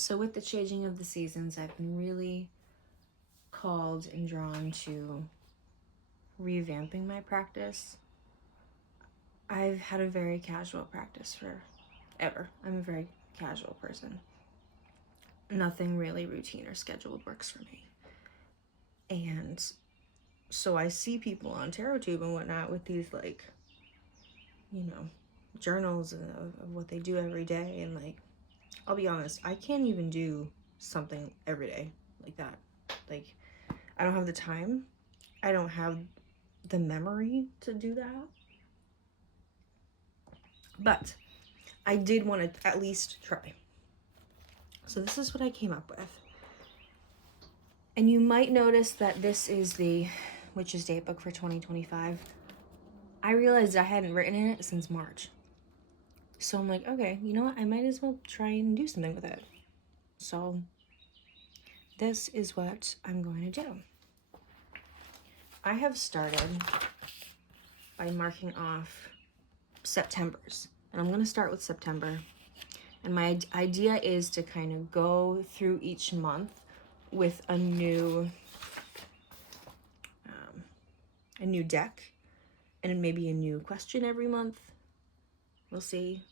So with the changing of the seasons, I've been really called and drawn to revamping my practice. I've had a very casual practice forever. I'm a very casual person. Nothing really routine or scheduled works for me. And so I see people on TarotTube and whatnot with these, like, you know, journals of what they do every day. And, like, I'll be honest, I can't even do something every day like that. Like, I don't have the time. I don't have the memory to do that. But I did want to at least try. So this is what I came up with. And you might notice that this is the Witch's Date book for 2025. I realized I hadn't written in it since March. So I'm like, okay, you know what? I might as well try and do something with it. So this is what I'm going to do. I have started by marking off September's. And I'm going to start with September. And my idea is to kind of go through each month with a new deck and maybe a new question every month. We'll see.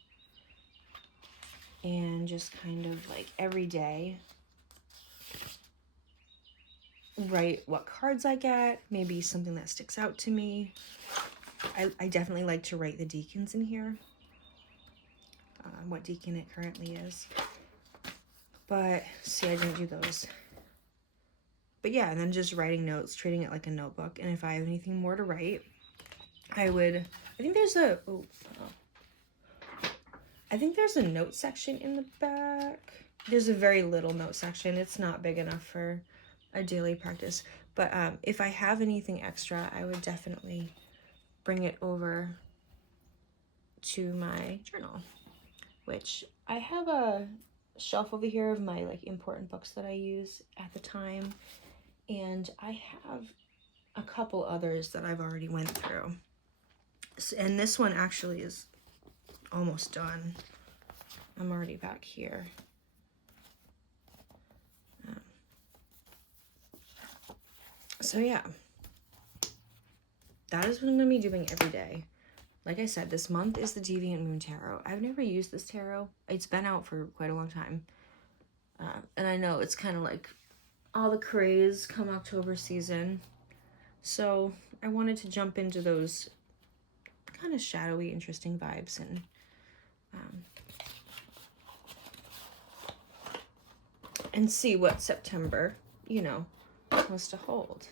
And just kind of like every day write what cards I get, maybe something that sticks out to me. I definitely like to write the decans in here, what decan it currently is. But see, I didn't do those. But yeah, and then just writing notes, treating it like a notebook. And if I have anything more to write, I think there's a note section in the back. There's a very little note section. It's not big enough for a daily practice. But if I have anything extra, I would definitely bring it over to my journal, which I have a shelf over here of my like important books that I use at the time. And I have a couple others that I've already went through. And this one actually is almost done. I'm already back here. So yeah, that is what I'm going to be doing every day. Like I said, this month is the Deviant Moon Tarot. I've never used this tarot. It's been out for quite a long time. And I know it's kind of like all the craze come October season. So I wanted to jump into those kind of shadowy, interesting vibes and see what September, was to hold.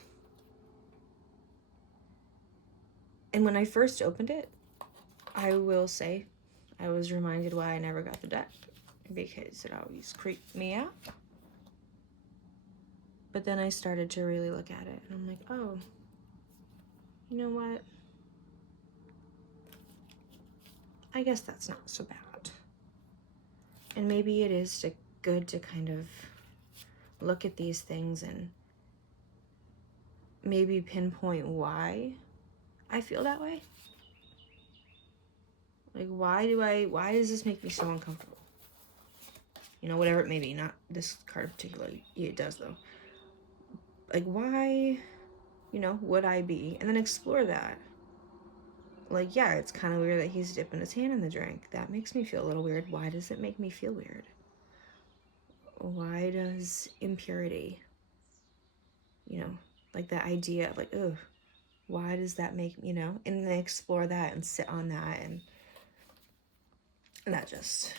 And when I first opened it, I will say I was reminded why I never got the deck, because it always creeped me out. But then I started to really look at it, and I'm like, oh, you know what? I guess that's not so bad. And maybe it is good to kind of look at these things and maybe pinpoint why I feel that way. Like, why does this make me so uncomfortable? Whatever it may be, not this card particularly, it does though. Like, why, would I be? And then explore that. Like, yeah, it's kind of weird that he's dipping his hand in the drink. That makes me feel a little weird. Why does it make me feel weird? Why does impurity, like that idea of like, oh, why does that make, and then explore that and sit on that, and that just,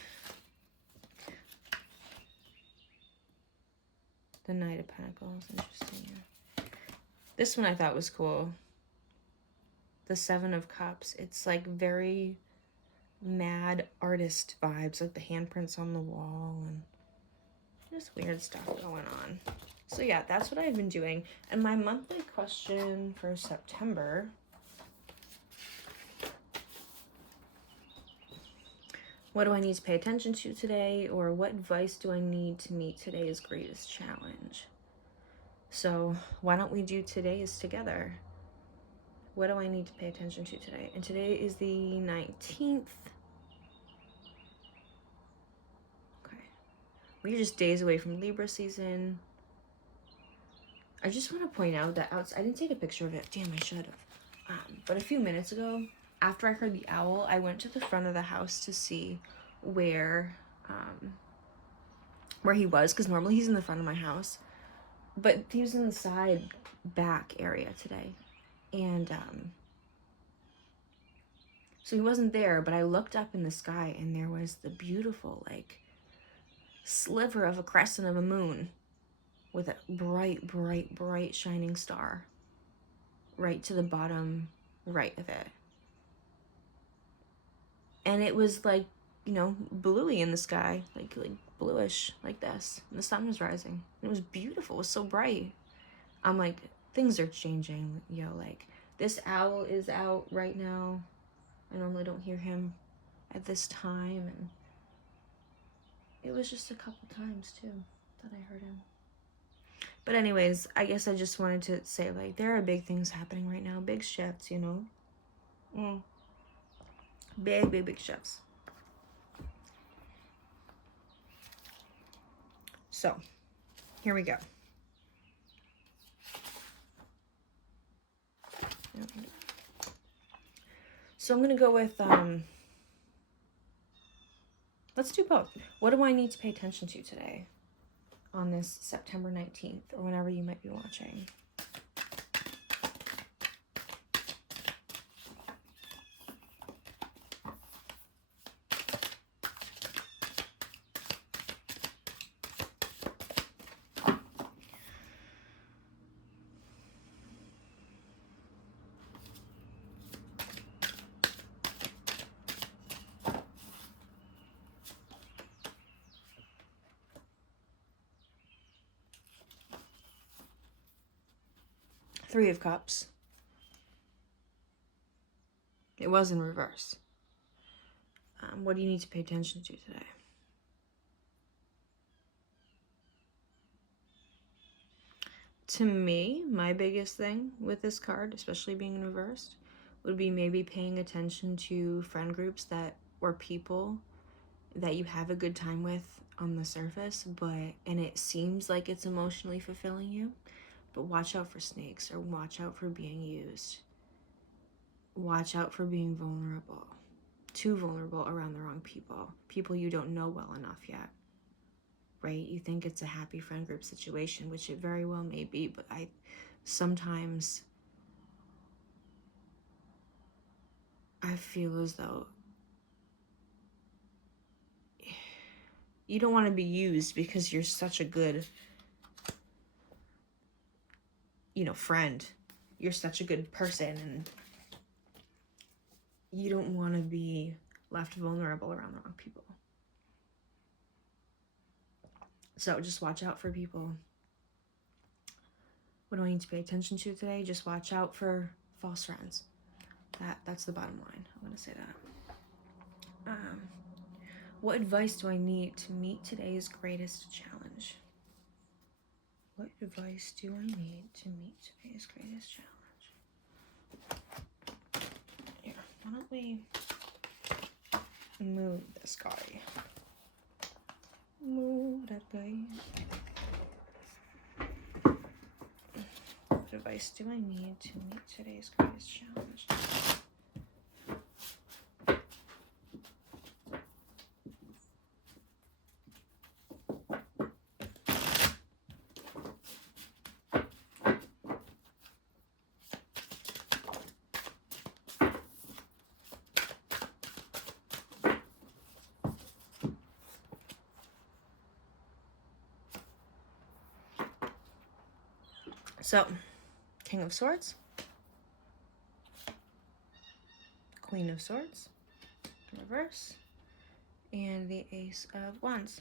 the Knight of Pentacles, interesting. Yeah. This one I thought was cool. The Seven of Cups. It's like very mad artist vibes, like the handprints on the wall and just weird stuff going on. So yeah, that's what I've been doing. And my monthly question for September, what do I need to pay attention to today? Or what advice do I need to meet today's greatest challenge? So why don't we do today's together? What do I need to pay attention to today? And today is the 19th. we're just days away from Libra season. I just want to point out that I didn't take a picture of it. Damn, I should have. But a few minutes ago, after I heard the owl, I went to the front of the house to see where he was, because normally he's in the front of my house, but he was in the side back area today, and so he wasn't there. But I looked up in the sky, and there was the beautiful, like, sliver of a crescent of a moon with a bright, bright, bright shining star right to the bottom right of it. And it was like, you know, bluey in the sky, like bluish, like this. And the sun was rising. It was beautiful. It was so bright. I'm like, things are changing, yo. Like, this owl is out right now. I normally don't hear him at this time, and it was just a couple times too that I heard him. But anyways, I guess I just wanted to say, like, there are big things happening right now, big shifts, you know. Big, big, big shifts. So, here we go. So I'm gonna go with, let's do both. What do I need to pay attention to today on this September 19th, or whenever you might be watching? Three of Cups. It was in reverse. What do you need to pay attention to today? To me, my biggest thing with this card, especially being in reversed, would be maybe paying attention to friend groups or people that you have a good time with on the surface, and it seems like it's emotionally fulfilling you, but watch out for snakes, or watch out for being used. Watch out for being vulnerable. Too vulnerable around the wrong people you don't know well enough yet, right? You think it's a happy friend group situation, which it very well may be, but sometimes I feel as though you don't want to be used because you're such a good, friend. You're such a good person, and you don't want to be left vulnerable around the wrong people. So just watch out for people. What do I need to pay attention to today? Just watch out for false friends. That's the bottom line. I'm gonna say that. What advice do I need to meet today's greatest challenge? What advice do I need to meet today's greatest challenge? Here, why don't we move this guy? Move that guy. What advice do I need to meet today's greatest challenge? So, King of Swords, Queen of Swords, reverse, and the Ace of Wands.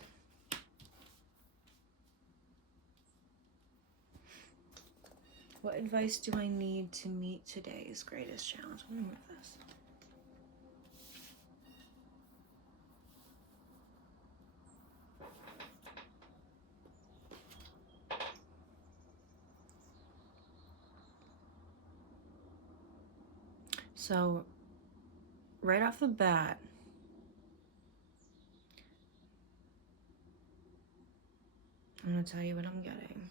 What advice do I need to meet today's greatest challenge? I'm gonna move this. So, right off the bat, I'm going to tell you what I'm getting.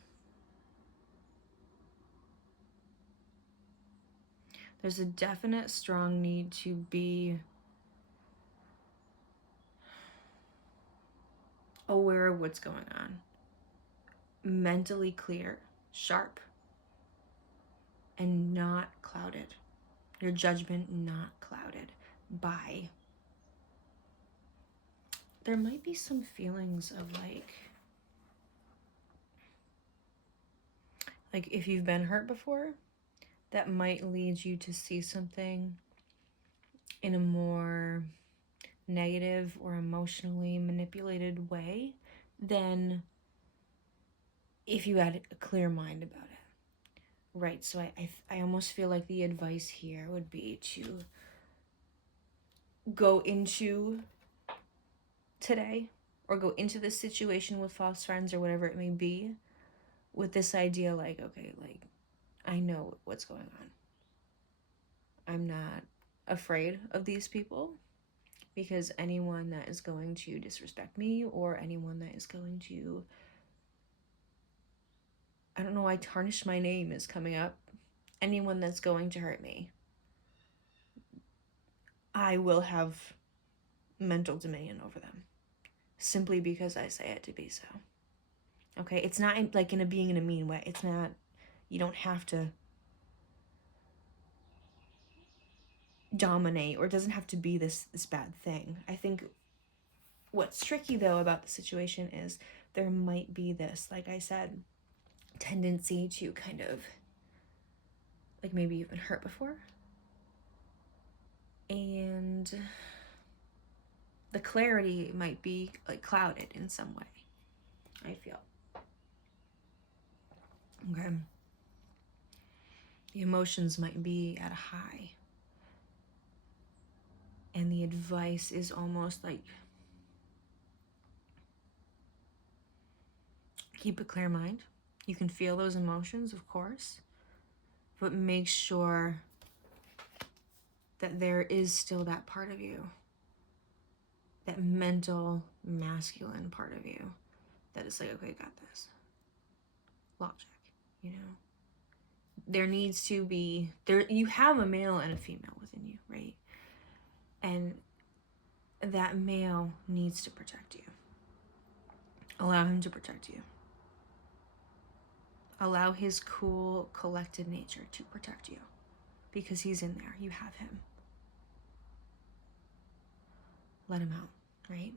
There's a definite strong need to be aware of what's going on. Mentally clear, sharp, and not clouded. Your judgment not clouded by. There might be some feelings of like if you've been hurt before, that might lead you to see something in a more negative or emotionally manipulated way than if you had a clear mind about it. Right, so I almost feel like the advice here would be to go into today or go into this situation with false friends or whatever it may be with this idea like, okay, like I know what's going on. I'm not afraid of these people, because anyone that is going to disrespect me or anyone that is going to, I don't know why tarnish my name is coming up, anyone that's going to hurt me, I will have mental dominion over them simply because I say it to be so. Okay, it's not like in a being in a mean way. It's not, you don't have to dominate, or it doesn't have to be this bad thing. I think what's tricky though about the situation is there might be this, like I said, tendency to kind of, like maybe you've been hurt before and the clarity might be like clouded in some way, I feel. Okay. The emotions might be at a high. And the advice is almost like, keep a clear mind. You can feel those emotions, of course, but make sure that there is still that part of you, that mental, masculine part of you, that is like, okay, got this. Logic, you know? There needs to be, you have a male and a female within you, right? And that male needs to protect you. Allow him to protect you. Allow his cool, collected nature to protect you, because he's in there. You have him. Let him out, right?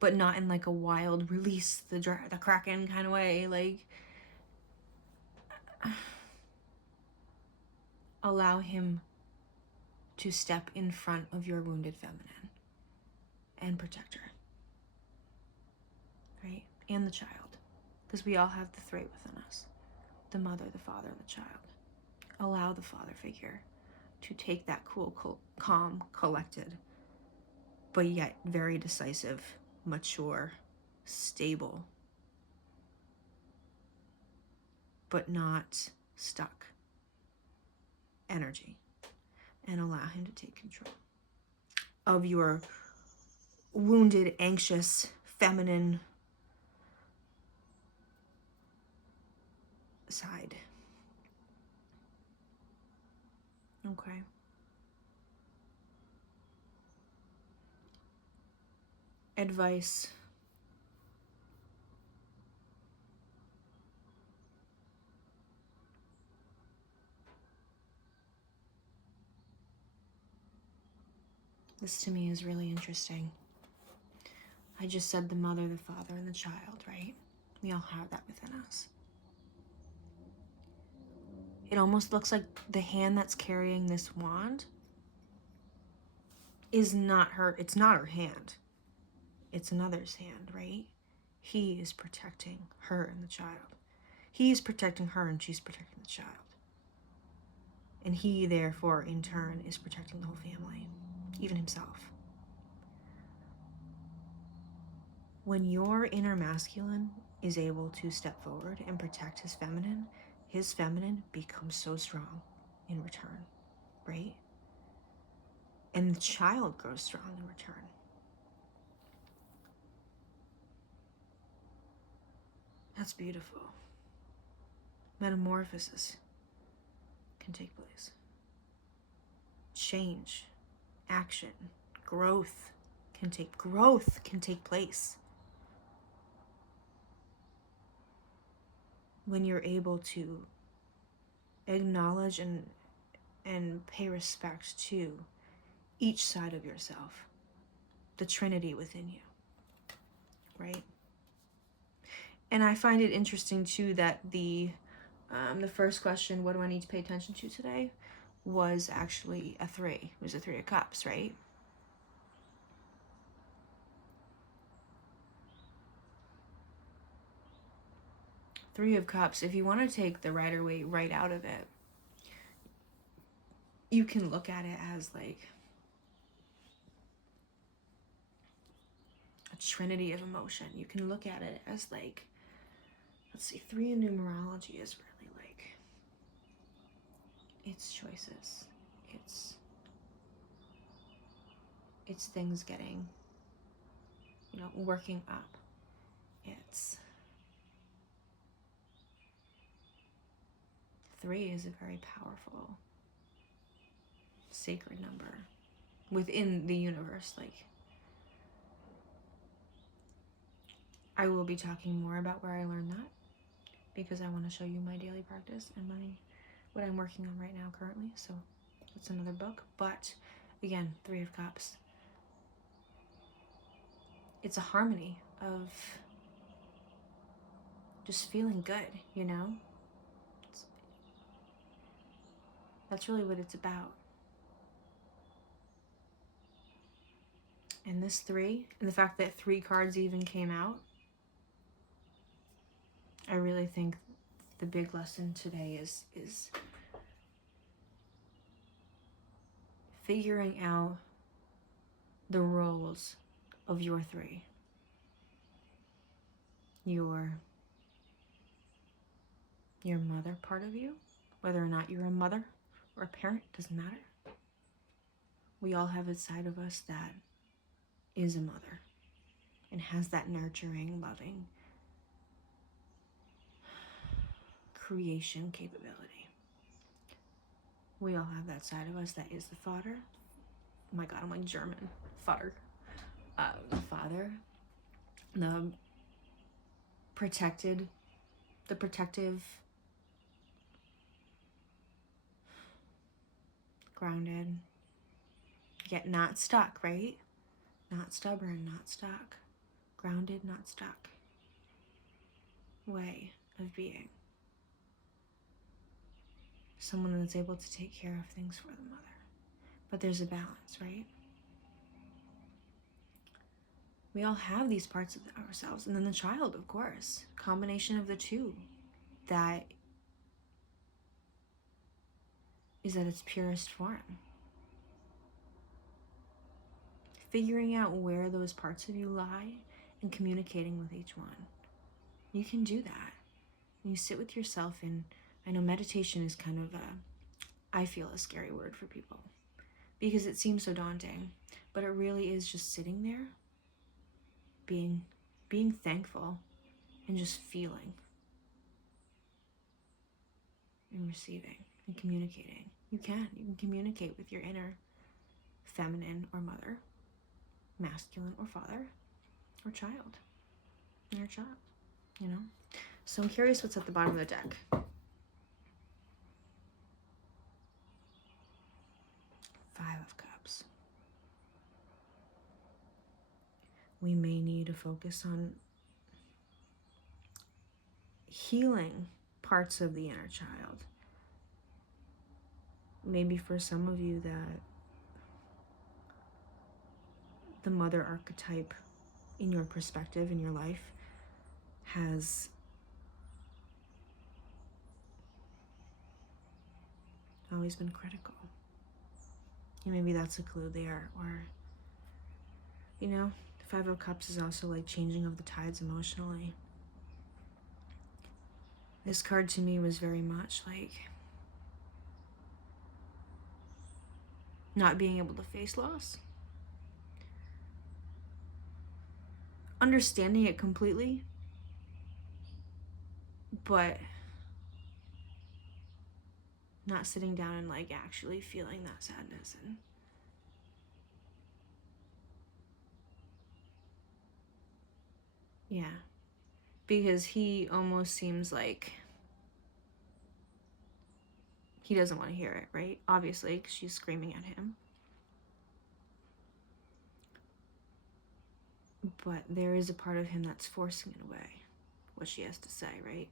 But not in like a wild release the Kraken kind of way. Like, allow him to step in front of your wounded feminine and protect her, right? And the child, because we all have the three within us: the mother, the father, and the child. Allow the father figure to take that cool, calm, collected, but yet very decisive, mature, stable, but not stuck energy, and allow him to take control of your wounded, anxious, feminine side. Okay. Advice. This to me is really interesting. I just said the mother, the father, and the child, right? We all have that within us. It almost looks like the hand that's carrying this wand is not her, it's not her hand. It's another's hand, right? He is protecting her and the child. He is protecting her and she's protecting the child. And he, therefore, in turn, is protecting the whole family, even himself. When your inner masculine is able to step forward and protect his feminine becomes so strong in return, right? And the child grows strong in return. That's beautiful. Metamorphosis can take place. Change, action, growth can take place. When you're able to acknowledge and pay respect to each side of yourself, the trinity within you, right? And I find it interesting too that the first question, what do I need to pay attention to today, was actually a 3. It was a 3 of Cups, right? Three of Cups, if you want to take the Rider-Waite right out of it, you can look at it as like a trinity of emotion. You can look at it as like, let's see, 3 in numerology is really like, it's choices. It's things getting, working up. It's 3 is a very powerful, sacred number within the universe. Like, I will be talking more about where I learned that, because I want to show you my daily practice and what I'm working on right now currently. So it's another book. But again, 3 of Cups. It's a harmony of just feeling good, That's really what it's about. And this 3, and the fact that 3 cards even came out, I really think the big lesson today is figuring out the roles of your 3. Your mother part of you, whether or not you're a mother or a parent, doesn't matter. We all have a side of us that is a mother and has that nurturing, loving creation capability. We all have that side of us that is the father. Oh my God, I'm like German. Father. The father. The protective, grounded, yet not stuck, right? Not stubborn, not stuck. Grounded, not stuck way of being. Someone that's able to take care of things for the mother. But there's a balance, right? We all have these parts of ourselves. And then the child, of course. Combination of the two. That is at its purest form. Figuring out where those parts of you lie and communicating with each one. You can do that. You sit with yourself, and I know meditation is kind of I feel a scary word for people because it seems so daunting, but it really is just sitting there, being thankful and just feeling and receiving and communicating. You can communicate with your inner feminine or mother, masculine or father, or child, inner child, So I'm curious what's at the bottom of the deck. 5 of Cups. We may need to focus on healing parts of the inner child. Maybe for some of you that the mother archetype in your perspective, in your life, has always been critical. And maybe that's a clue there. Or, the 5 of Cups is also like changing of the tides emotionally. This card to me was very much like not being able to face loss. Understanding it completely, but not sitting down and like actually feeling that sadness. And yeah, because he almost seems like he doesn't want to hear it, right? Obviously, because she's screaming at him. But there is a part of him that's forcing it away, what she has to say, right?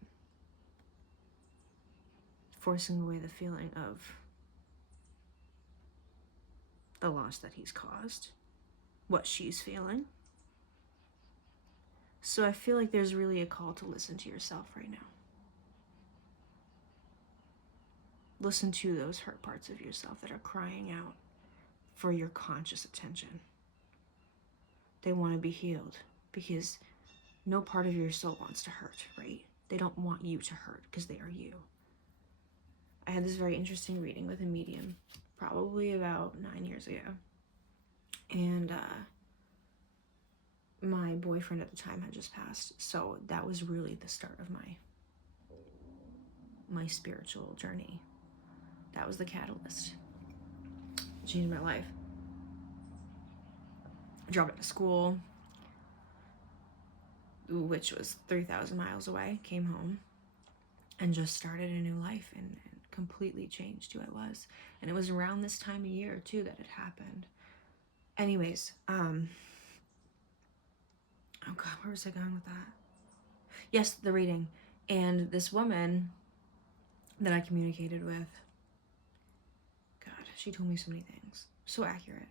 Forcing away the feeling of the loss that he's caused, what she's feeling. So I feel like there's really a call to listen to yourself right now. Listen to those hurt parts of yourself that are crying out for your conscious attention. They want to be healed because no part of your soul wants to hurt, right? They don't want you to hurt because they are you. I had this very interesting reading with a medium probably about 9 years ago. And my boyfriend at the time had just passed. So that was really the start of my spiritual journey. That was the catalyst. It changed my life. I dropped out of school, which was 3,000 miles away, came home, and just started a new life and completely changed who I was. And it was around this time of year, too, that it happened. Anyways, oh God, where was I going with that? Yes, the reading. And this woman that I communicated with, God, she told me so many things. So accurate.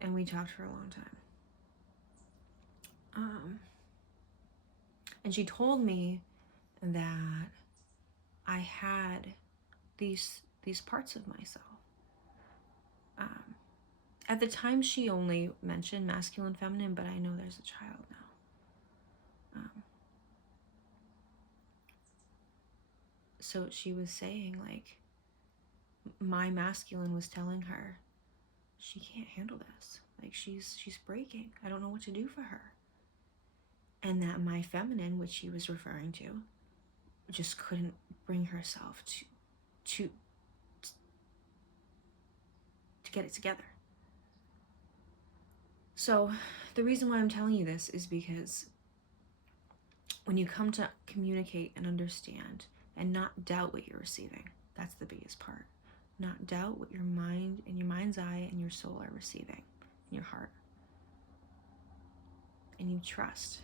And we talked for a long time. And she told me that I had these parts of myself. At the time, she only mentioned masculine, feminine, but I know there's a child now. So she was saying, like, my masculine was telling her, she can't handle this. Like, she's breaking. I don't know what to do for her. And that my feminine, which she was referring to, just couldn't bring herself to get it together. So the reason why I'm telling you this is because when you come to communicate and understand and not doubt what you're receiving, that's the biggest part. Not doubt what your mind and your mind's eye and your soul are receiving in your heart. And you trust.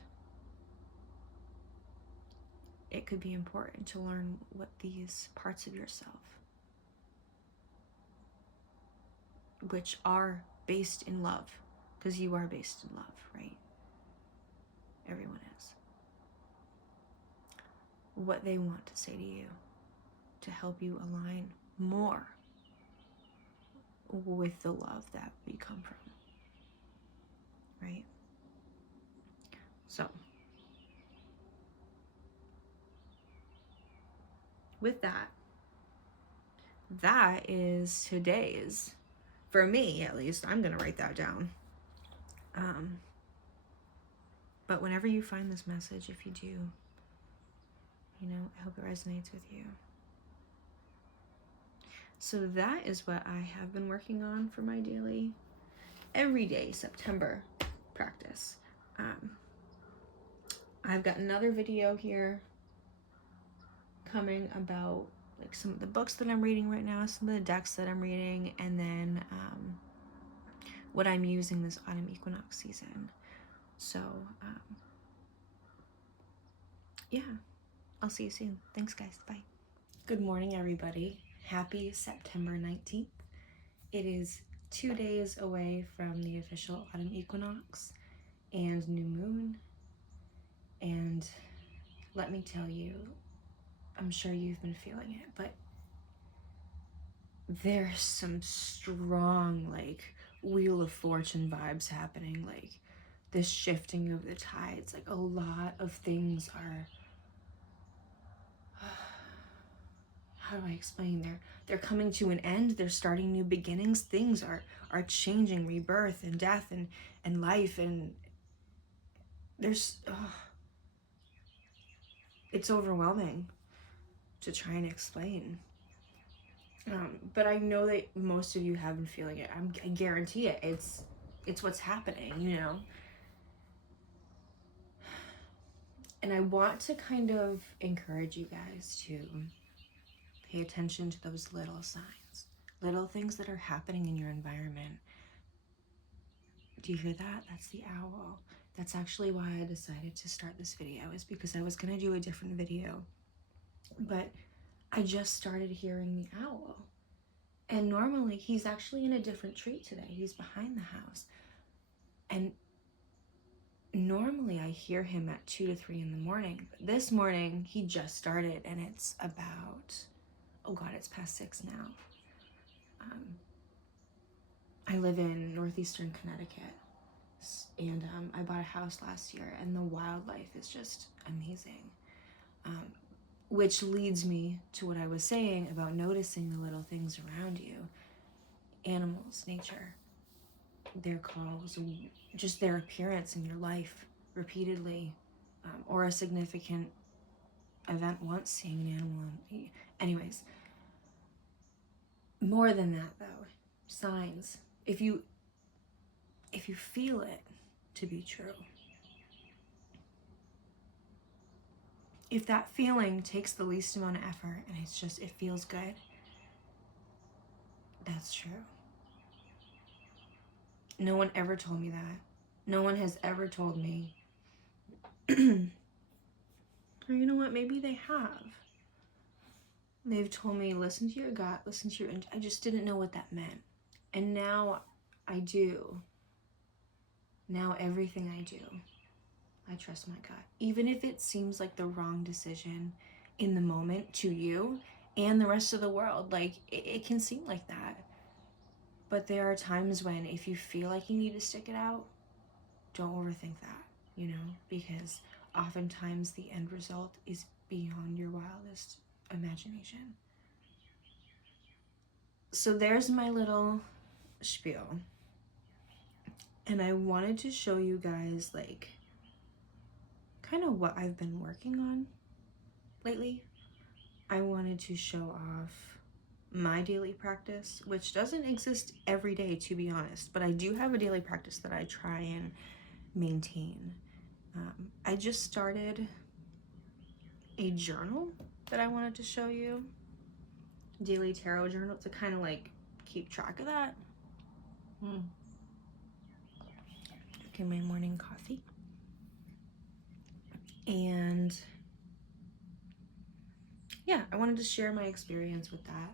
It could be important to learn what these parts of yourself, which are based in love, because you are based in love, right? Everyone is. What they want to say to you to help you align more with the love that we come from, right? So, with that is today's, for me at least, I'm gonna write that down. But whenever you find this message, if you do, I hope it resonates with you. So that is what I have been working on for my daily, everyday September practice. I've got another video here coming about like some of the books that I'm reading right now, some of the decks that I'm reading, and then what I'm using this autumn equinox season. So yeah, I'll see you soon. Thanks, guys. Bye. Good morning, everybody. Happy September 19th. It is 2 days away from the official autumn equinox and new moon. And let me tell you, I'm sure you've been feeling it, but there's some strong, like, Wheel of Fortune vibes happening, like this shifting of the tides. Like, a lot of things are, how do I explain? They're coming to an end. They're starting new beginnings. Things are changing, rebirth and death and life, and there's it's overwhelming to try and explain. But I know that most of you have been feeling it. I guarantee it. It's what's happening, you know? And I want to kind of encourage you guys to pay attention to those little signs, little things that are happening in your environment. Do you hear that? That's the owl. That's actually why I decided to start this video, is because I was gonna do a different video, but I just started hearing the owl. And normally he's actually in a different tree today. He's behind the house. And normally I hear him at 2 to 3 in the morning. But this morning he just started, and it's about, oh God, it's past 6 now. I live in northeastern Connecticut, and I bought a house last year, and the wildlife is just amazing. Which leads me to what I was saying about noticing the little things around you. Animals, nature, their calls, just their appearance in your life repeatedly, or a significant event once, seeing an animal. Anyways, more than that though, signs. If you feel it to be true, if that feeling takes the least amount of effort and it feels good, that's true. No one ever told me that. No one has ever told me. Or you know what, maybe they have. They've told me, listen to your gut, listen to your, I just didn't know what that meant. And now I do. Now everything I do, I trust my gut. Even if it seems like the wrong decision in the moment to you and the rest of the world, like it can seem like that. But there are times when if you feel like you need to stick it out, don't overthink that, you know, because oftentimes the end result is beyond your wildest imagination. So there's my little spiel. And I wanted to show you guys like kind of what I've been working on lately. I wanted to show off my daily practice, which doesn't exist every day, to be honest, but I do have a daily practice that I try and maintain. I just started a journal that I wanted to show you, daily tarot journal, to kind of like keep track of that. Drinking my morning coffee, and yeah, I wanted to share my experience with that.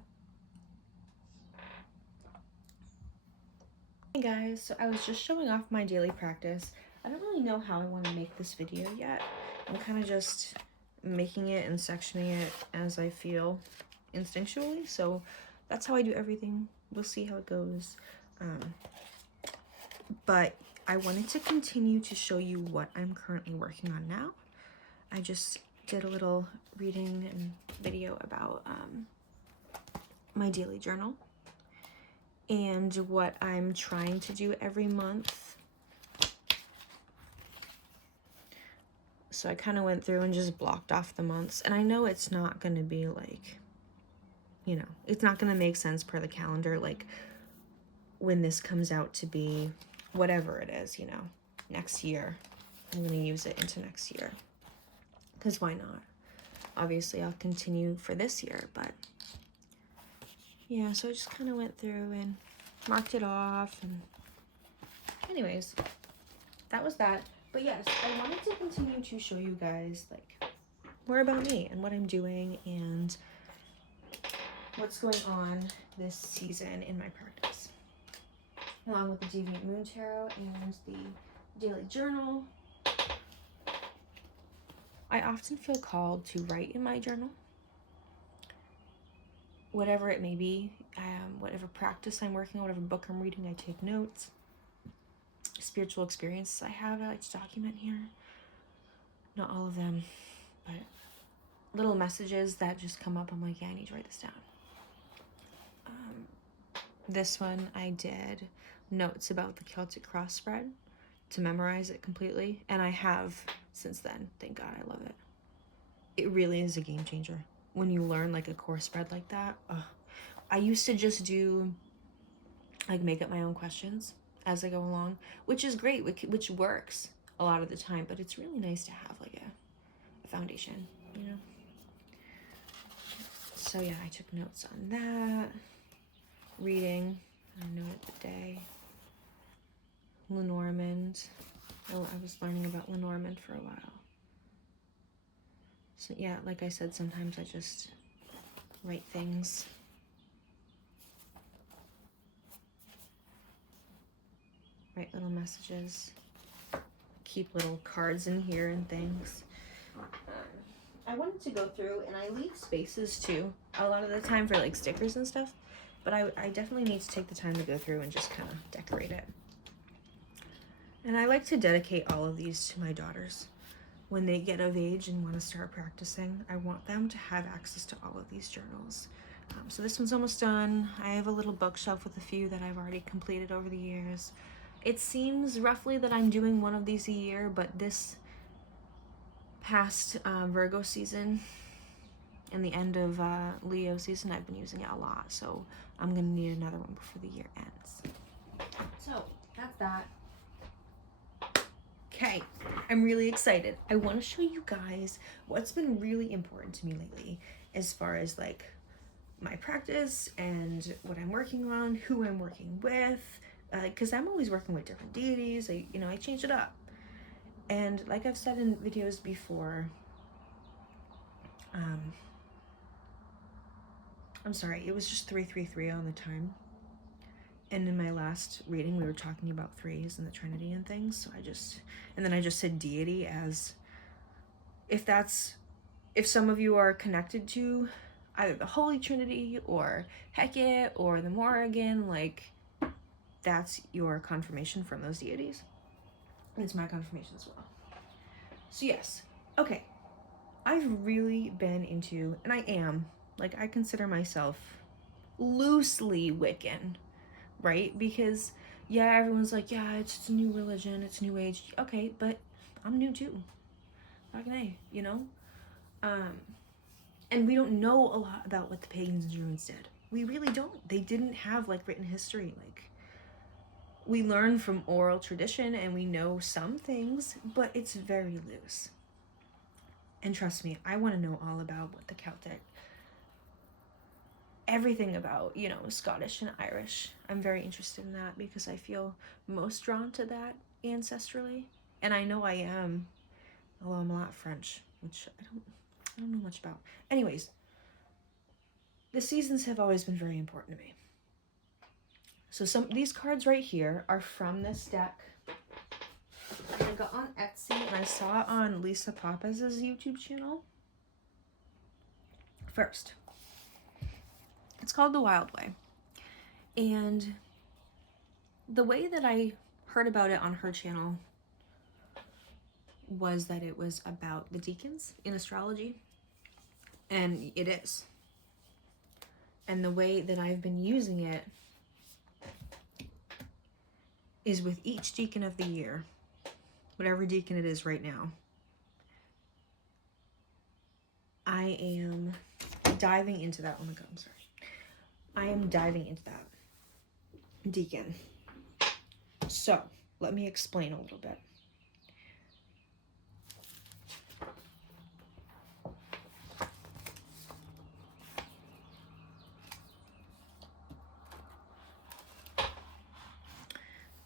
Hey guys, so I was just showing off my daily practice. I don't really know how I want to make this video yet. I'm kind of just making it and sectioning it as I feel instinctually, so that's how I do everything. We'll see how it goes. But I wanted to continue to show you what I'm currently working on now. I just did a little reading and video about my daily journal and what I'm trying to do every month. So I kind of went through and just blocked off the months, and I know it's not going to be like, you know, it's not going to make sense per the calendar, like when this comes out to be whatever it is, you know, next year. I'm going to use it into next year, because why not? Obviously I'll continue for this year, but yeah, so I just kind of went through and marked it off, and anyways, that was that. But yes, I wanted to continue to show you guys like more about me and what I'm doing and what's going on this season in my practice, along with the Deviant Moon Tarot and the daily journal. I often feel called to write in my journal, whatever it may be, whatever practice I'm working on, whatever book I'm reading, I take notes. Spiritual experiences I have, I like to document here. Not all of them, but little messages that just come up. I'm like, yeah, I need to write this down. This one I did notes about the Celtic cross spread to memorize it completely, and I have since then. Thank God, I love it. it really is a game changer when you learn like a core spread like that. I used to just do like make up my own questions as I go along, which is great, which works a lot of the time, but it's really nice to have like a foundation, you know? So yeah, I took notes on that. Reading, I noted the day. Lenormand. I was learning about Lenormand for a while. So yeah, like I said, sometimes I just write things. Write little messages. Keep little cards in here and things. I wanted to go through, and I leave spaces too a lot of the time for like stickers and stuff, but I definitely need to take the time to go through and just kind of decorate it. And I like to dedicate all of these to my daughters. When they get of age and want to start practicing, I want them to have access to all of these journals. So this one's almost done. I have a little bookshelf with a few that I've already completed over the years. It seems roughly that I'm doing one of these a year, but this past Virgo season and the end of Leo season, I've been using it a lot. So I'm gonna need another one before the year ends. So that's that. Okay, I'm really excited. I want to show you guys what's been really important to me lately as far as like my practice and what I'm working on, who I'm working with, because I'm always working with different deities. I change it up. And like I've said in videos before, I'm sorry, it was just 333 on the time. And in my last reading, we were talking about threes and the trinity and things. So I just said deity as if some of you are connected to either the Holy Trinity or Hecate or the Morrigan, like that's your confirmation from those deities. It's my confirmation as well. So yes, okay. I've really been into, and I consider myself loosely Wiccan, right? Because yeah, everyone's like, yeah, it's a new religion, it's new age. Okay, but I'm new too. Fucking A, you know? And we don't know a lot about what the pagans and Druids did. We really don't. They didn't have like written history. Like we learn from oral tradition and we know some things, but it's very loose. And trust me, I want to know all about what the Celtic, everything about, Scottish and Irish. I'm very interested in that because I feel most drawn to that ancestrally. And I know I am, although I'm a lot French, which I don't know much about. Anyways, the seasons have always been very important to me. So these cards right here are from this deck. I got on Etsy and I saw it on Lisa Papaz's YouTube channel. First, it's called The Wild Way. And the way that I heard about it on her channel was that it was about the deacons in astrology. And it is. And the way that I've been using it is with each deacon of the year, whatever deacon it is right now, I am diving into that. Oh my God, I'm sorry. I am diving into that deacon. So let me explain a little bit.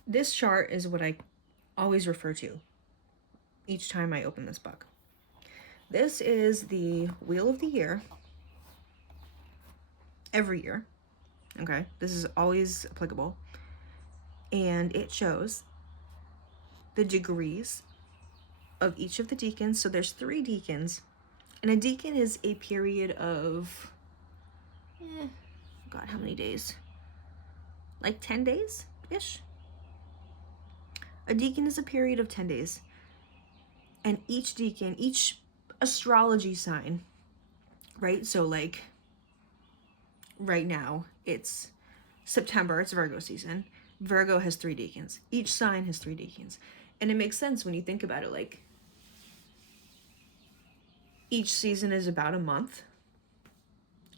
This chart is what I always refer to each time I open this book. This is the Wheel of the Year every year. Okay, this is always applicable. And it shows the degrees of each of the deacons. So there's 3 deacons. And a deacon is a period of, God, how many days? Like 10 days-ish? A deacon is a period of 10 days. And each deacon, each astrology sign, right? So like right now it's September, it's Virgo season. Virgo has 3 deacons. Each sign has 3 deacons. And it makes sense when you think about it, like Each season is about a month.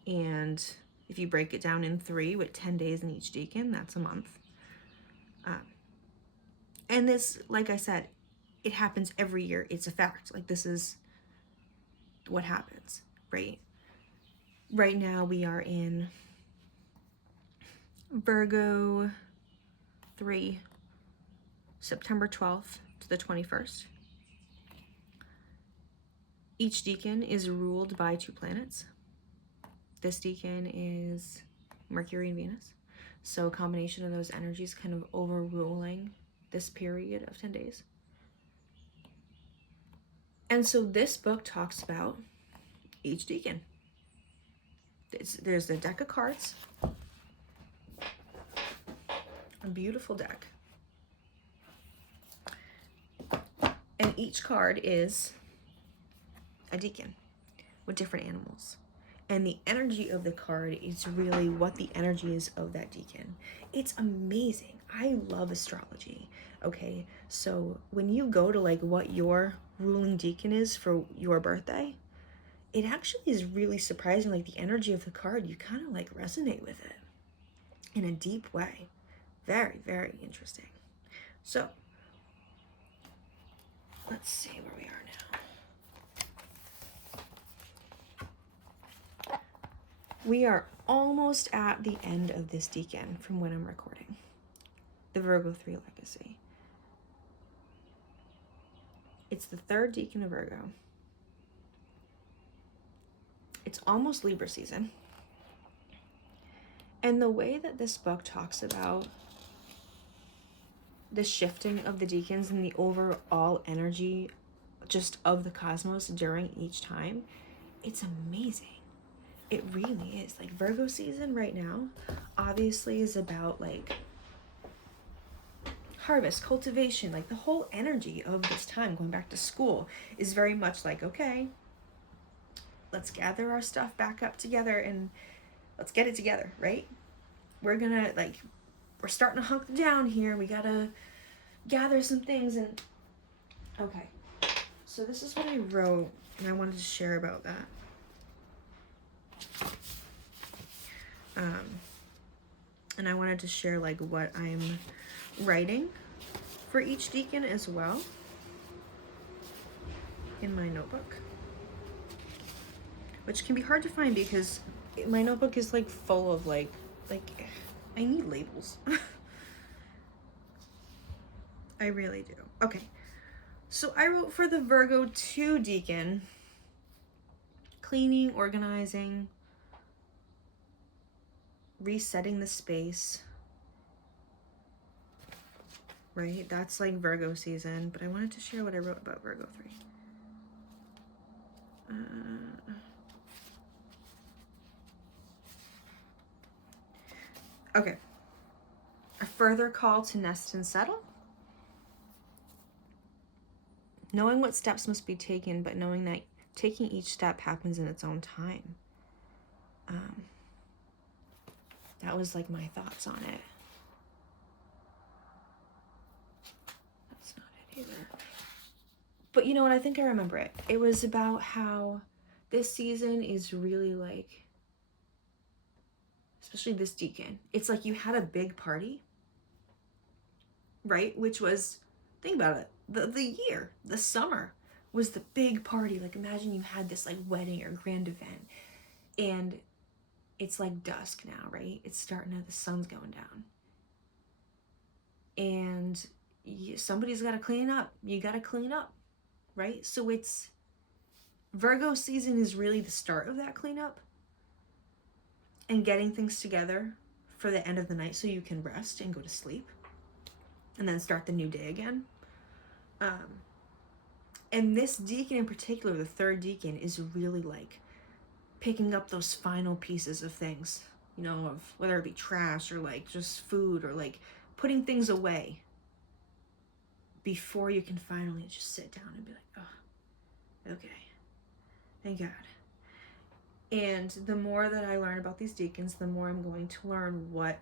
And if you break it down in 3 with 10 days in each decan, that's a month. And this, like I said, it happens every year. It's a fact. Like, this is what happens, right? Right now we are in Virgo 3, September 12th to the 21st. Each decan is ruled by 2 planets. This decan is Mercury and Venus. So a combination of those energies kind of overruling this period of 10 days. And so this book talks about each decan. There's a deck of cards, a beautiful deck. And each card is a decan with different animals. And the energy of the card is really what the energy is of that decan. It's amazing. I love astrology. Okay, so when you go to like what your ruling decan is for your birthday, it actually is really surprising. Like the energy of the card, you kind of like resonate with it in a deep way. Very, very interesting. So let's see where we are now. We are almost at the end of this decan from when I'm recording. The Virgo 3 legacy. It's the 3rd decan of Virgo. It's almost Libra season. And the way that this book talks about the shifting of the decans and the overall energy just of the cosmos during each time, it's amazing. It really is. Like Virgo season right now obviously is about like harvest, cultivation, like the whole energy of this time going back to school is very much like, okay, let's gather our stuff back up together and let's get it together, right? We're starting to hunker down here. We gotta gather some things and okay. So this is what I wrote and I wanted to share about that. And I wanted to share like what I'm writing for each decan as well in my notebook, which can be hard to find because my notebook is like full of like I need labels. I really do. Okay, so I wrote for the Virgo 2 decan, cleaning, organizing, resetting the space, right? That's like Virgo season, but I wanted to share what I wrote about Virgo 3. Okay. A further call to nest and settle. Knowing what steps must be taken, but knowing that taking each step happens in its own time. That was like my thoughts on it. That's not it either. But you know what? I think I remember it. It was about how this season is really like, especially this decan, it's like you had a big party, right? Which was, think about it, the summer was the big party. Like imagine you had this like wedding or grand event and it's like dusk now, right? It's starting to, the sun's going down. And somebody's got to clean up. You got to clean up, right? So it's, Virgo season is really the start of that cleanup and getting things together for the end of the night so you can rest and go to sleep and then start the new day again. And this decan in particular, the 3rd decan, is really like picking up those final pieces of things, you know, of whether it be trash or like just food or like putting things away before you can finally just sit down and be like, oh, okay, thank God. And the more that I learn about these decans, the more I'm going to learn what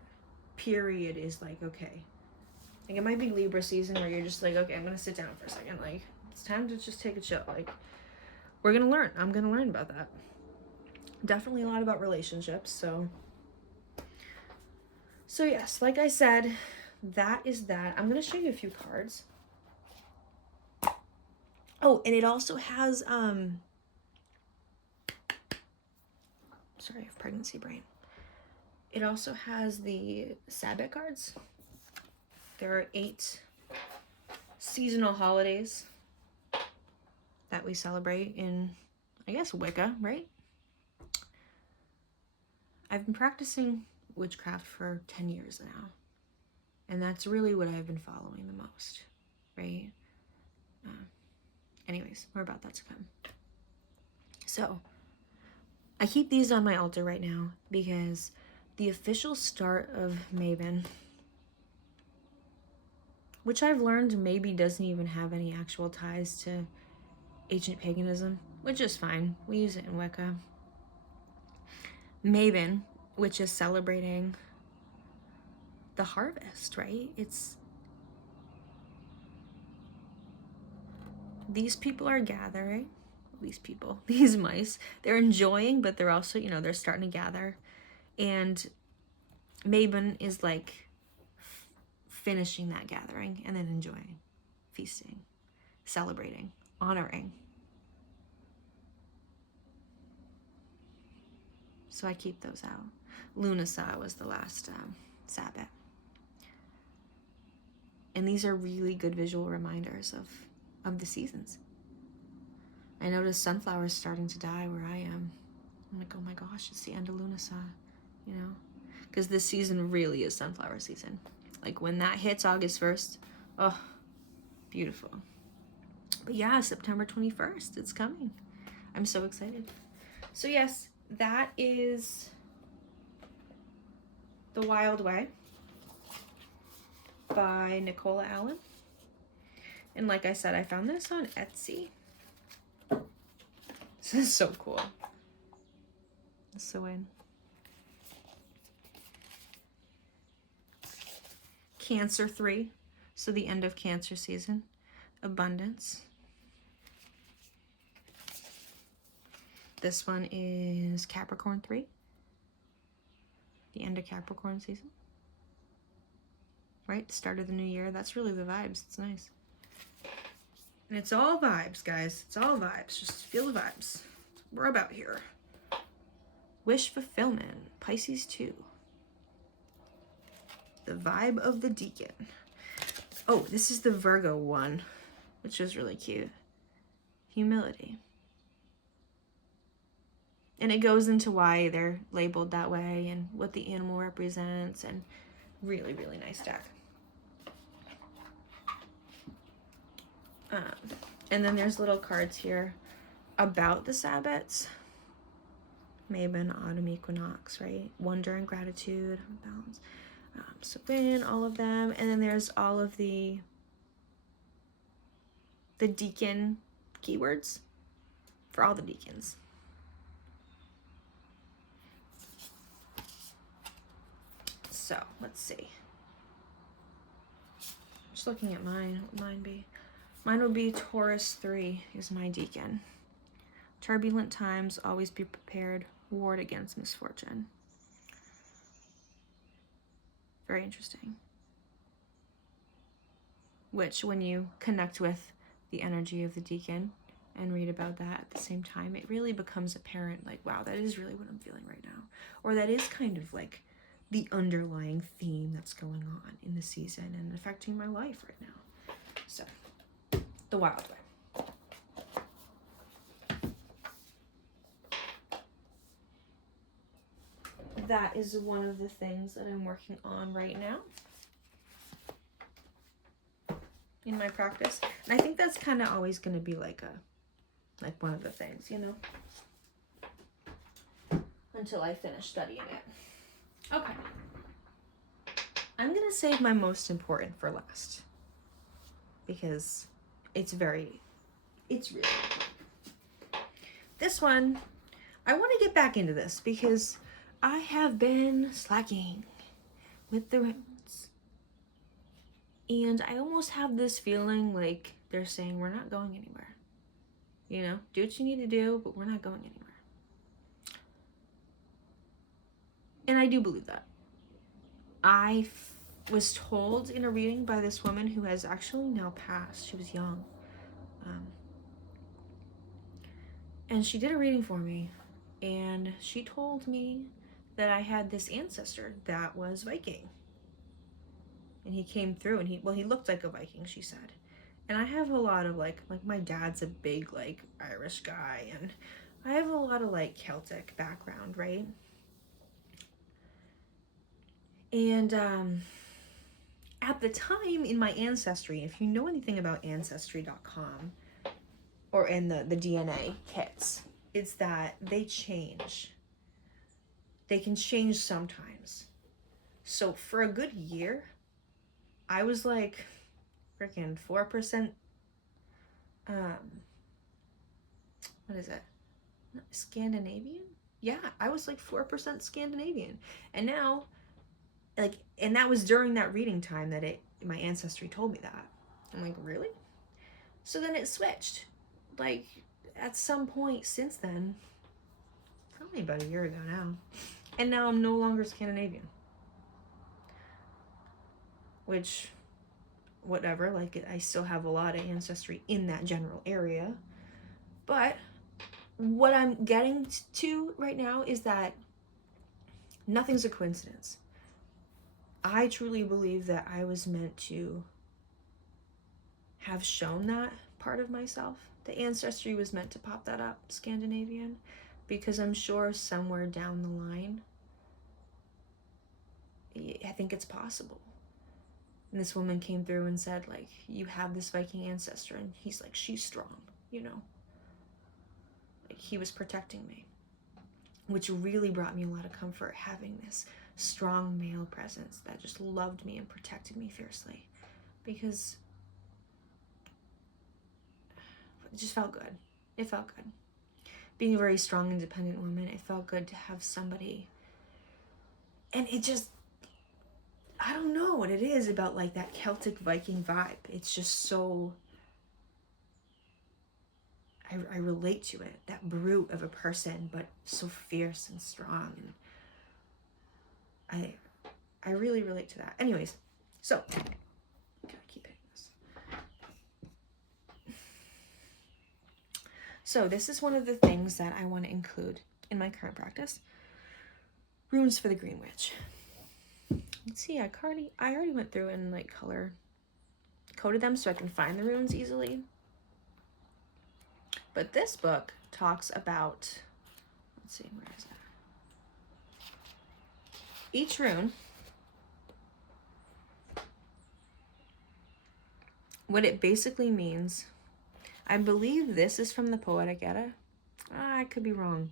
period is like, okay. Like it might be Libra season where you're just like, okay, I'm gonna sit down for a second. Like it's time to just take a chill. Like we're gonna learn. I'm gonna learn about that. Definitely a lot about relationships. So yes, like I said, that is that. I'm gonna show you a few cards. Oh, and it also has sorry, I have pregnancy brain. It also has the Sabbath cards. There are 8 seasonal holidays that we celebrate in, I guess, Wicca, right? I've been practicing witchcraft for 10 years now. And that's really what I've been following the most, right? Anyways, more about that to come. So, I keep these on my altar right now because the official start of Maven, which I've learned maybe doesn't even have any actual ties to ancient paganism, which is fine. We use it in Wicca. Maven, which is celebrating the harvest, right? It's these people are gathering, these mice, they're enjoying, but they're also, they're starting to gather. And Maven is like finishing that gathering and then enjoying, feasting, celebrating, honoring. So I keep those out. Lunasa was the last Sabbath. And these are really good visual reminders of the seasons. I noticed sunflowers starting to die where I am. I'm like, oh my gosh, it's the end of Lunasa, Because this season really is sunflower season. Like when that hits August 1st, oh, beautiful. But yeah, September 21st, it's coming. I'm so excited. So yes, that is The Wild Way by Nicola Allen. And like I said, I found this on Etsy. This is so cool. So in Cancer 3, so the end of Cancer season. Abundance. This one is Capricorn 3, the end of Capricorn season. Right, start of the new year. That's really the vibes. It's nice. And it's all vibes, guys. It's all vibes. Just feel the vibes. We're about here. Wish fulfillment, Pisces 2. The vibe of the deacon. Oh, this is the Virgo one, which is really cute. Humility. And it goes into why they're labeled that way and what the animal represents, and really, really nice deck. And then there's little cards here about the Sabbats. Maven, autumn equinox, right? Wonder and gratitude, balance. So win, all of them. And then there's all of the deacon keywords for all the deacons. So let's see. Just looking at mine. What would mine be? Mine would be Taurus 3 is my deacon. Turbulent times, always be prepared. Ward against misfortune. Very interesting. Which, when you connect with the energy of the deacon and read about that at the same time, it really becomes apparent, like, wow, that is really what I'm feeling right now. Or that is kind of like the underlying theme that's going on in the season and affecting my life right now. So, The Wild Way. That is one of the things that I'm working on right now in my practice. And I think that's kind of always going to be like one of the things, until I finish studying it. Okay. I'm going to save my most important for last because it's really important. This one, I want to get back into this because I have been slacking with the rounds. And I almost have this feeling like they're saying we're not going anywhere. You know, do what you need to do, but we're not going anywhere. And I do believe that. I was told in a reading by this woman who has actually now passed. She was young. And she did a reading for me. And she told me that I had this ancestor that was Viking. And he came through and he looked like a Viking, she said. And I have a lot of like my dad's a big like Irish guy, and I have a lot of like Celtic background, right? And at the time in my ancestry, if you know anything about ancestry.com or in the DNA kits, it's that they change. They can change sometimes. So for a good year, I was like freaking 4%. What is it? Scandinavian? Yeah, I was like 4% Scandinavian. And now, like, and that was during that reading time that my ancestry told me that. I'm like, really? So then it switched. Like, at some point since then, probably about a year ago now. And now I'm no longer Scandinavian. Which, whatever, like, I still have a lot of ancestry in that general area. But what I'm getting to right now is that nothing's a coincidence. I truly believe that I was meant to have shown that part of myself. The ancestry was meant to pop that up, Scandinavian, because I'm sure somewhere down the line, I think it's possible. And this woman came through and said, like, you have this Viking ancestor, and he's like, she's strong, you know? Like, he was protecting me, which really brought me a lot of comfort, having this strong male presence that just loved me and protected me fiercely, because it just felt good. It felt good. Being a very strong, independent woman, it felt good to have somebody. And it just, I don't know what it is about like that Celtic Viking vibe. It's just so, I relate to it. That brute of a person, but so fierce and strong. And I really relate to that. Anyways, so, gotta keep hitting this. So this is one of the things that I want to include in my current practice. Runes for the Green Witch. Let's see, I already went through and like color coded them so I can find the runes easily. But this book talks about, let's see, where is that? Each rune, what it basically means, I believe this is from the Poetic Edda. I could be wrong.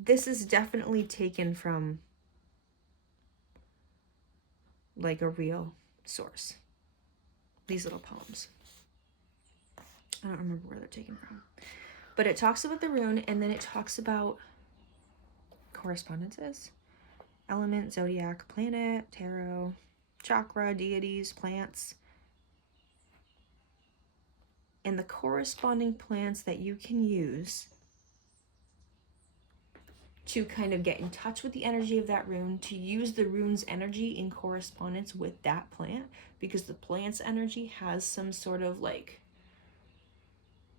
This is definitely taken from like a real source. These little poems. I don't remember where they're taken from. But it talks about the rune, and then it talks about correspondences. Element, zodiac, planet, tarot, chakra, deities, plants. And the corresponding plants that you can use to kind of get in touch with the energy of that rune, to use the rune's energy in correspondence with that plant, because the plant's energy has some sort of like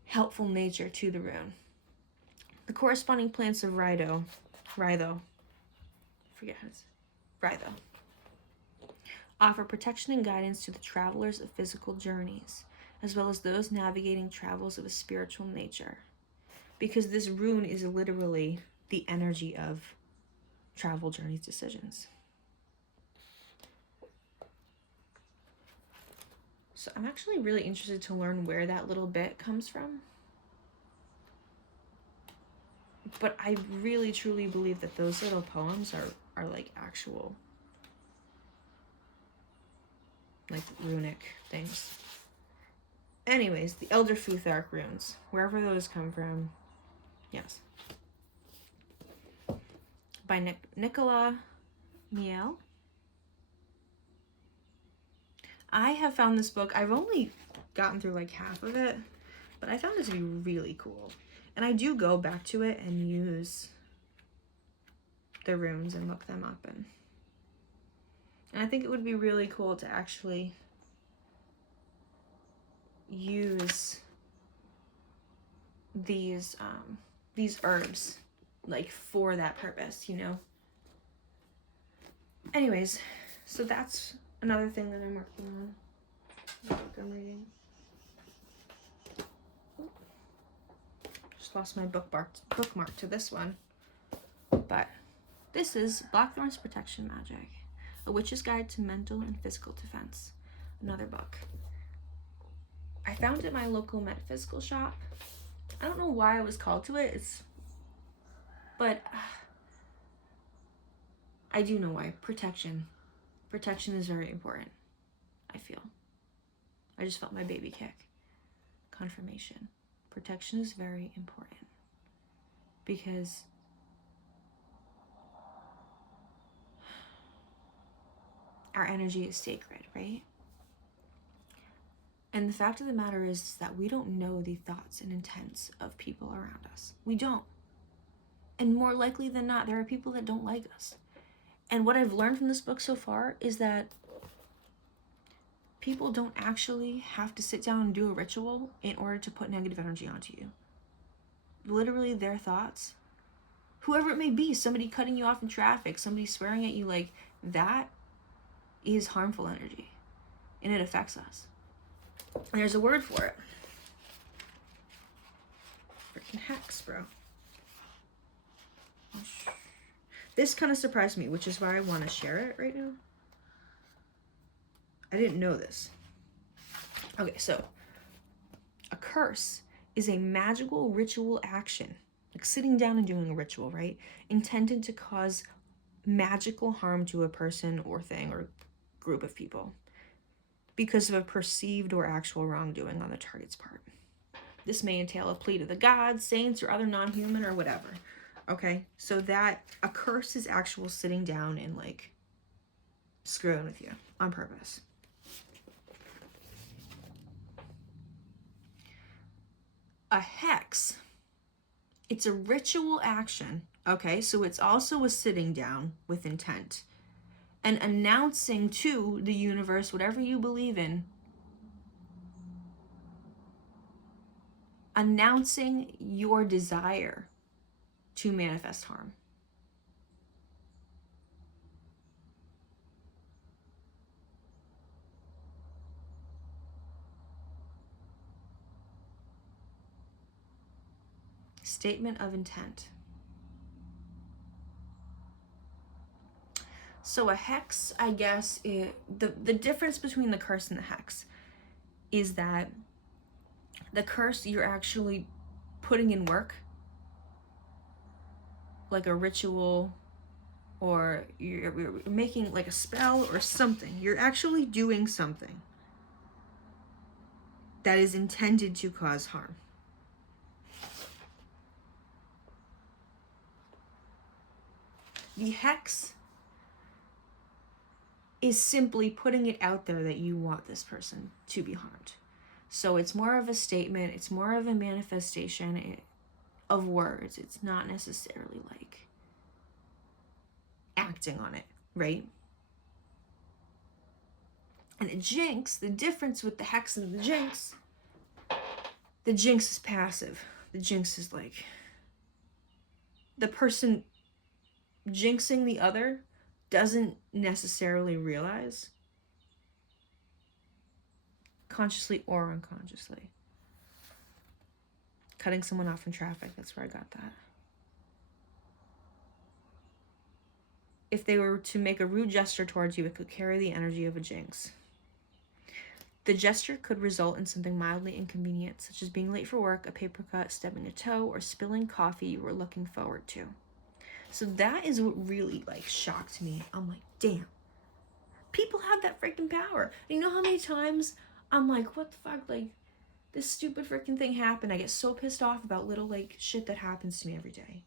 helpful nature to the rune. The corresponding plants of Rhytho, offer protection and guidance to the travelers of physical journeys, as well as those navigating travels of a spiritual nature. Because this rune is literally the energy of travel journeys decisions. So I'm actually really interested to learn where that little bit comes from. But I really truly believe that those little poems are like actual like runic things. Anyways, the Elder Futhark runes, wherever those come from, yes. By Nicola Miele. I have found this book, I've only gotten through like half of it, But I found it to be really cool. And I do go back to it and use the runes and look them up. And I think it would be really cool to actually use these herbs like for that purpose, you know. Anyways, so that's another thing that I'm working on. The book I'm reading. Just lost my bookmark to this one. But this is Blackthorn's Protection Magic, A Witch's Guide to Mental and Physical Defense. Another book. I found it at my local metaphysical shop. I don't know why I was called to it. But I do know why. Protection. Protection is very important, I feel. I just felt my baby kick. Confirmation. Protection is very important. Because our energy is sacred, right? And the fact of the matter is that we don't know the thoughts and intents of people around us. We don't. And more likely than not, there are people that don't like us. And what I've learned from this book so far is that people don't actually have to sit down and do a ritual in order to put negative energy onto you. Literally, their thoughts, whoever it may be, somebody cutting you off in traffic, somebody swearing at you, like, that is harmful energy. And it affects us. And there's a word for it. Freaking hex, bro. This kind of surprised me, which is why I want to share it right now. I didn't know this. Okay, so a curse is a magical ritual action, like sitting down and doing a ritual, right? Intended to cause magical harm to a person or thing or group of people because of a perceived or actual wrongdoing on the target's part. This may entail a plea to the gods, saints, or other non-human or whatever. Okay, so that a curse is actual sitting down and like screwing with you on purpose. A hex, it's a ritual action. Okay, so it's also a sitting down with intent and announcing to the universe, whatever you believe in, announcing your desire to manifest harm. Statement of intent. So a hex, I guess, the difference between the curse and the hex is that the curse, you're actually putting in work, like a ritual, or you're making like a spell or something. You're actually doing something that is intended to cause harm. The hex is simply putting it out there that you want this person to be harmed. So it's more of a statement, it's more of a manifestation of words. It's not necessarily like acting on it, right? And a jinx, the difference with the hex and the jinx is passive. The jinx is like the person jinxing the other doesn't necessarily realize, consciously or unconsciously. Cutting someone off in traffic, that's where I got that. If they were to make a rude gesture towards you, it could carry the energy of a jinx. The gesture could result in something mildly inconvenient, such as being late for work, a paper cut, stubbing a toe, or spilling coffee you were looking forward to. So that is what really like shocked me. I'm like, damn, people have that freaking power. You know how many times I'm like, what the fuck, like this stupid freaking thing happened. I get so pissed off about little like shit that happens to me every day.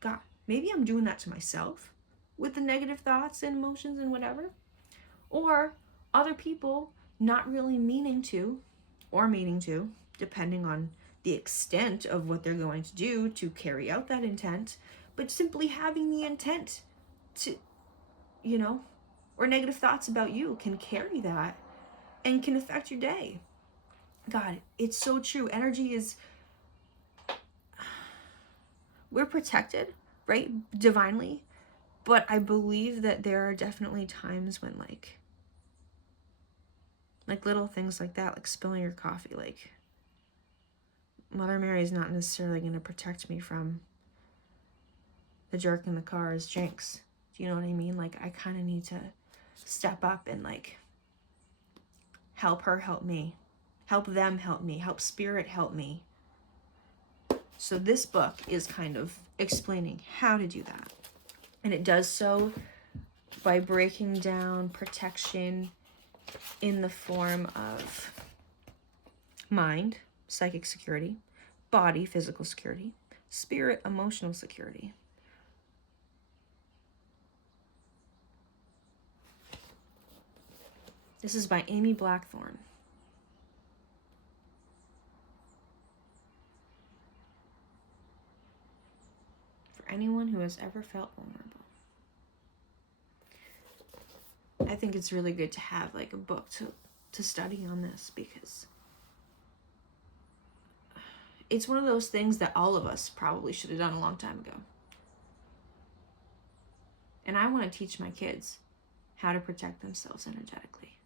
God, maybe I'm doing that to myself with the negative thoughts and emotions and whatever. Or other people not really meaning to, or meaning to, depending on the extent of what they're going to do to carry out that intent. But simply having the intent to, you know, or negative thoughts about you can carry that and can affect your day. God, it's so true. Energy is, we're protected, right? Divinely. But I believe that there are definitely times when like little things like that, like spilling your coffee, like Mother Mary is not necessarily going to protect me from the jerk in the car's jinx. Do you know what I mean? Like, I kind of need to step up and like help her help me, help them help me, help spirit help me. So this book is kind of explaining how to do that. And it does so by breaking down protection in the form of mind, psychic security, body, physical security, spirit, emotional security. This is by Amy Blackthorne. For anyone who has ever felt vulnerable. I think it's really good to have like a book to study on this, because it's one of those things that all of us probably should have done a long time ago. And I want to teach my kids how to protect themselves energetically.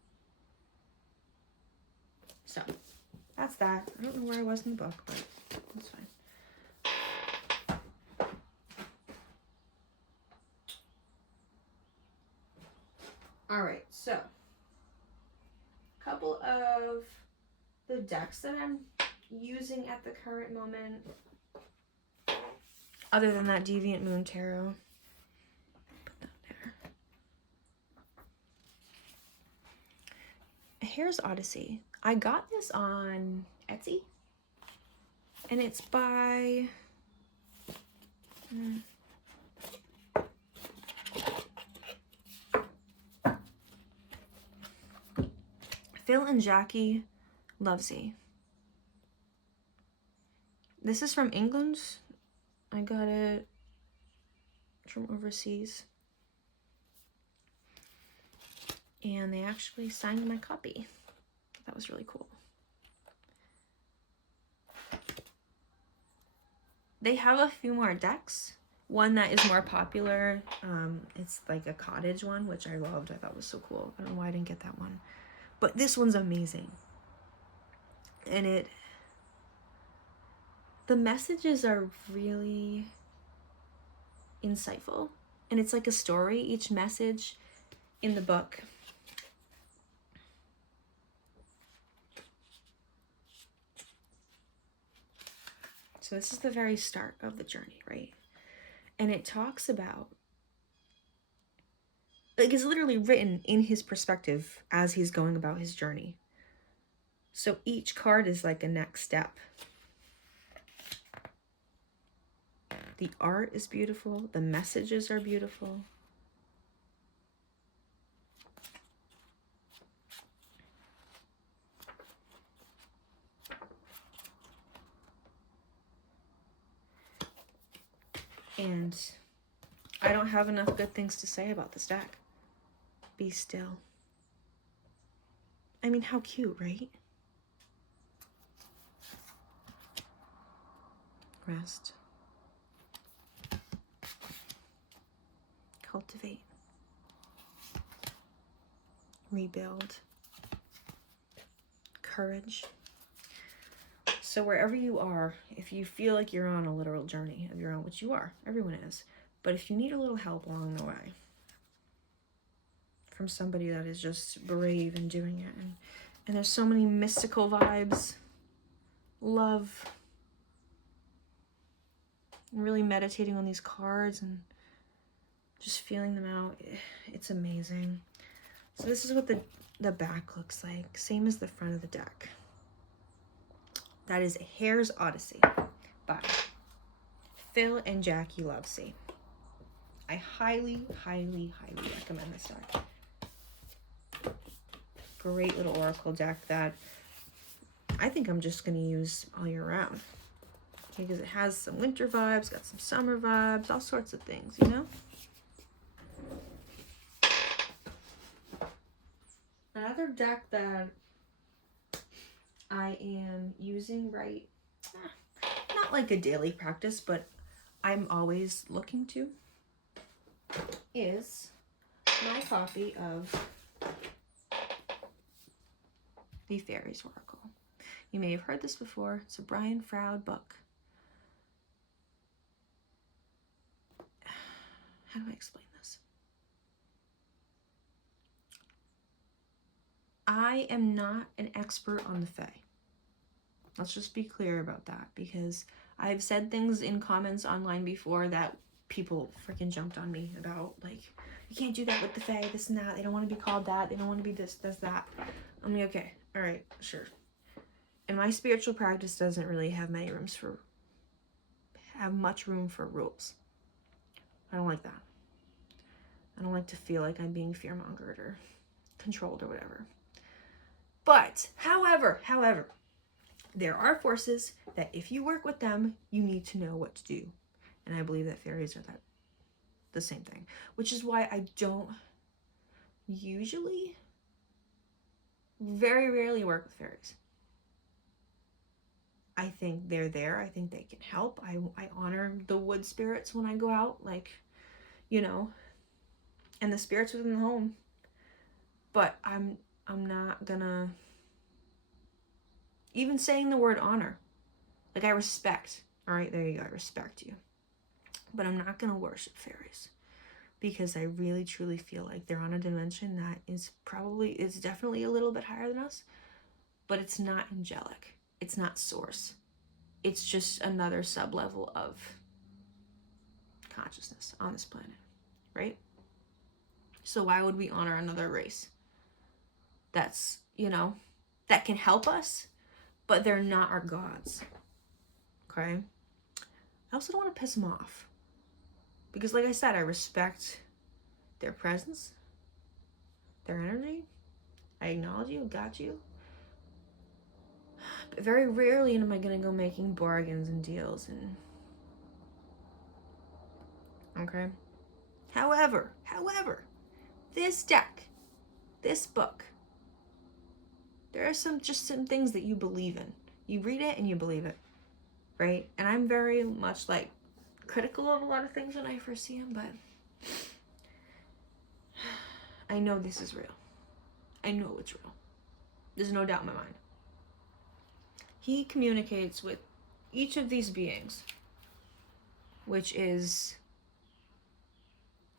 So that's that. I don't know where I was in the book, but that's fine. All right, so a couple of the decks that I'm using at the current moment, other than that Deviant Moon Tarot. Put that there. Hare's Odyssey. I got this on Etsy, and it's by Phil and Jackie Lovesey. This is from England. I got it from overseas. And they actually signed my copy. That was really cool. They have a few more decks. One that is more popular. It's like a cottage one, which I loved. I thought was so cool. I don't know why I didn't get that one. But this one's amazing. And the messages are really insightful. And it's like a story, each message in the book. So this is the very start of the journey, right? And it talks about, like, it's literally written in his perspective as he's going about his journey. So each card is like a next step. The art is beautiful. The messages are beautiful. And I don't have enough good things to say about this deck. Be still. I mean, how cute, right? Rest. Cultivate. Rebuild. Courage. So wherever you are, if you feel like you're on a literal journey of your own, which you are, everyone is, but if you need a little help along the way from somebody that is just brave and doing it, and there's so many mystical vibes, love, and really meditating on these cards and just feeling them out, it's amazing. So this is what the back looks like, same as the front of the deck. That is Hare's Odyssey by Phil and Jackie Lovesey. I highly, highly, highly recommend this deck. Great little oracle deck that I think I'm just going to use all year round. Because it has some winter vibes, got some summer vibes, all sorts of things, you know? Another deck that I am using not like a daily practice, but I'm always looking to, is my copy of The Fairies Oracle. You may have heard this before. It's a Brian Froud book. How do I explain this? I am not an expert on the Fae. Let's just be clear about that, because I've said things in comments online before that people freaking jumped on me about, like, you can't do that with the Fae, this and that. They don't want to be called that. They don't want to be this, that. I'm like, okay, all right, sure. And my spiritual practice doesn't really have much room for rules. I don't like that. I don't like to feel like I'm being fear-mongered or controlled or whatever. But, however, there are forces that if you work with them, you need to know what to do. And I believe that fairies are the same thing. Which is why I don't usually, very rarely work with fairies. I think they're there. I think they can help. I honor the wood spirits when I go out, like, you know, and the spirits within the home. But I'm not gonna, even saying the word honor, like, I respect, all right, there you go, I respect you. But I'm not gonna worship fairies, because I really truly feel like they're on a dimension that is definitely a little bit higher than us, but it's not angelic. It's not source. It's just another sub-level of consciousness on this planet, right? So why would we honor another race that's, you know, that can help us, but they're not our gods, okay? I also don't want to piss them off, because like I said, I respect their presence, their energy. I acknowledge you, got you. But very rarely am I going to go making bargains and deals and, okay? However, this deck, this book, there are some things that you believe in. You read it and you believe it, right? And I'm very much like critical of a lot of things when I first see them, but I know this is real. I know it's real. There's no doubt in my mind. He communicates with each of these beings, which is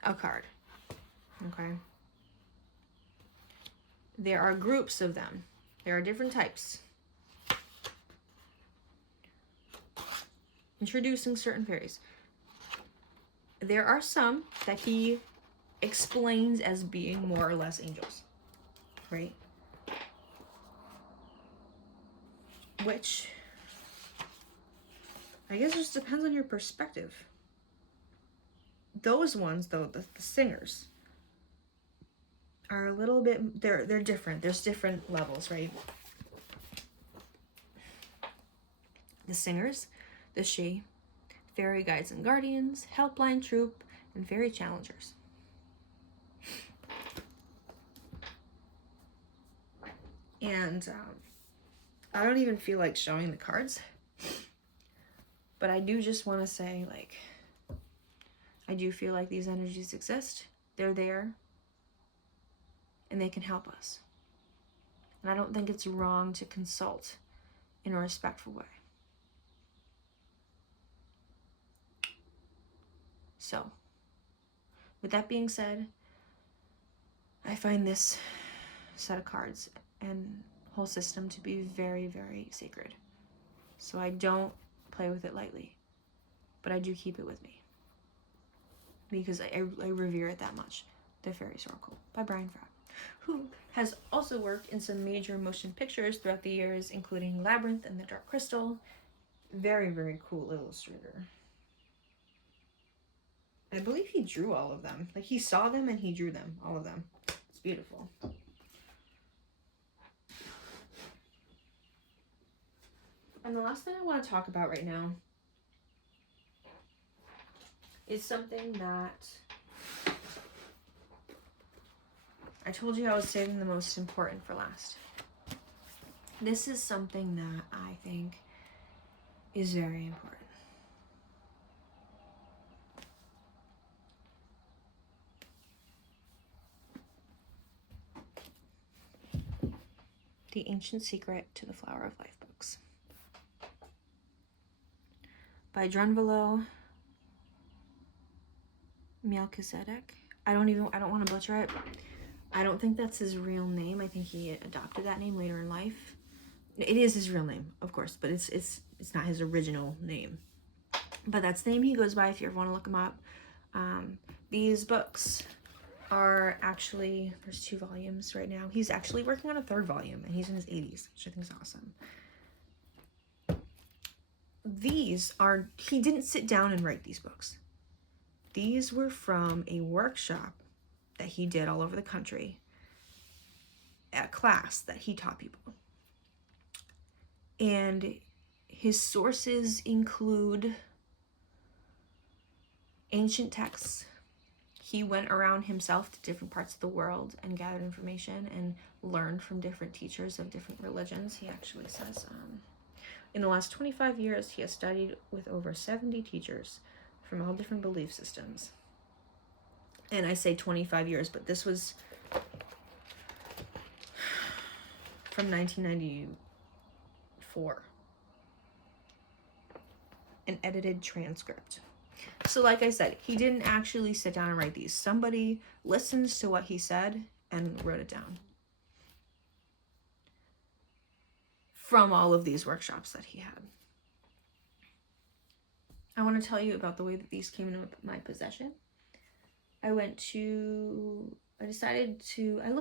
a card, okay? There are groups of them. There are different types. Introducing certain fairies. There are some that he explains as being more or less angels, right? Which, I guess, just depends on your perspective. Those ones, though, the singers, are a little bit, they're different. There's different levels, right? The singers, the she, fairy guides and guardians, helpline troop, and fairy challengers. And I don't even feel like showing the cards, but I do just want to say, like, I do feel like these energies exist. They're there, and they can help us. And I don't think it's wrong to consult in a respectful way. So, with that being said, I find this set of cards and whole system to be very, very sacred. So I don't play with it lightly, but I do keep it with me, because I revere it that much. The Fairies Oracle by Brian Froud, who has also worked in some major motion pictures throughout the years, including Labyrinth and The Dark Crystal. Very, very cool illustrator. I believe he drew all of them. Like, he saw them and he drew them, all of them. It's beautiful. And the last thing I want to talk about right now is something that I told you I was saving the most important for last. This is something that I think is very important. The Ancient Secret to the Flower of Life books by Drunvalo Melchizedek. I don't want to butcher it. I don't think that's his real name. I think he adopted that name later in life. It is his real name, of course, but it's not his original name. But that's the name he goes by if you ever want to look him up. These books are actually, there's 2 volumes right now. He's actually working on a 3rd volume, and he's in his 80s, which I think is awesome. He didn't sit down and write these books. These were from a workshop that he did all over the country, a class that he taught people. And his sources include ancient texts. He went around himself to different parts of the world and gathered information and learned from different teachers of different religions. He actually says, in the last 25 years, he has studied with over 70 teachers from all different belief systems. And I say 25 years, but this was from 1994. An edited transcript. So like I said, he didn't actually sit down and write these. Somebody listens to what he said and wrote it down from all of these workshops that he had. I want to tell you about the way that these came into my possession. I look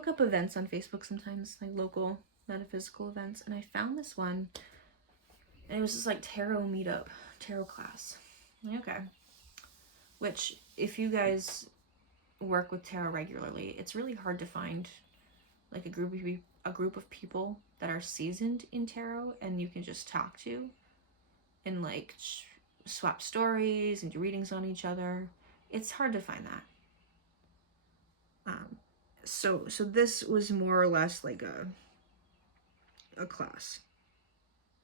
up events on Facebook sometimes, like local metaphysical events, and I found this one, and it was just like tarot class. Okay. Which, if you guys work with tarot regularly, it's really hard to find like a group of people that are seasoned in tarot and you can just talk to and like swap stories and do readings on each other. It's hard to find that. So this was more or less like a class.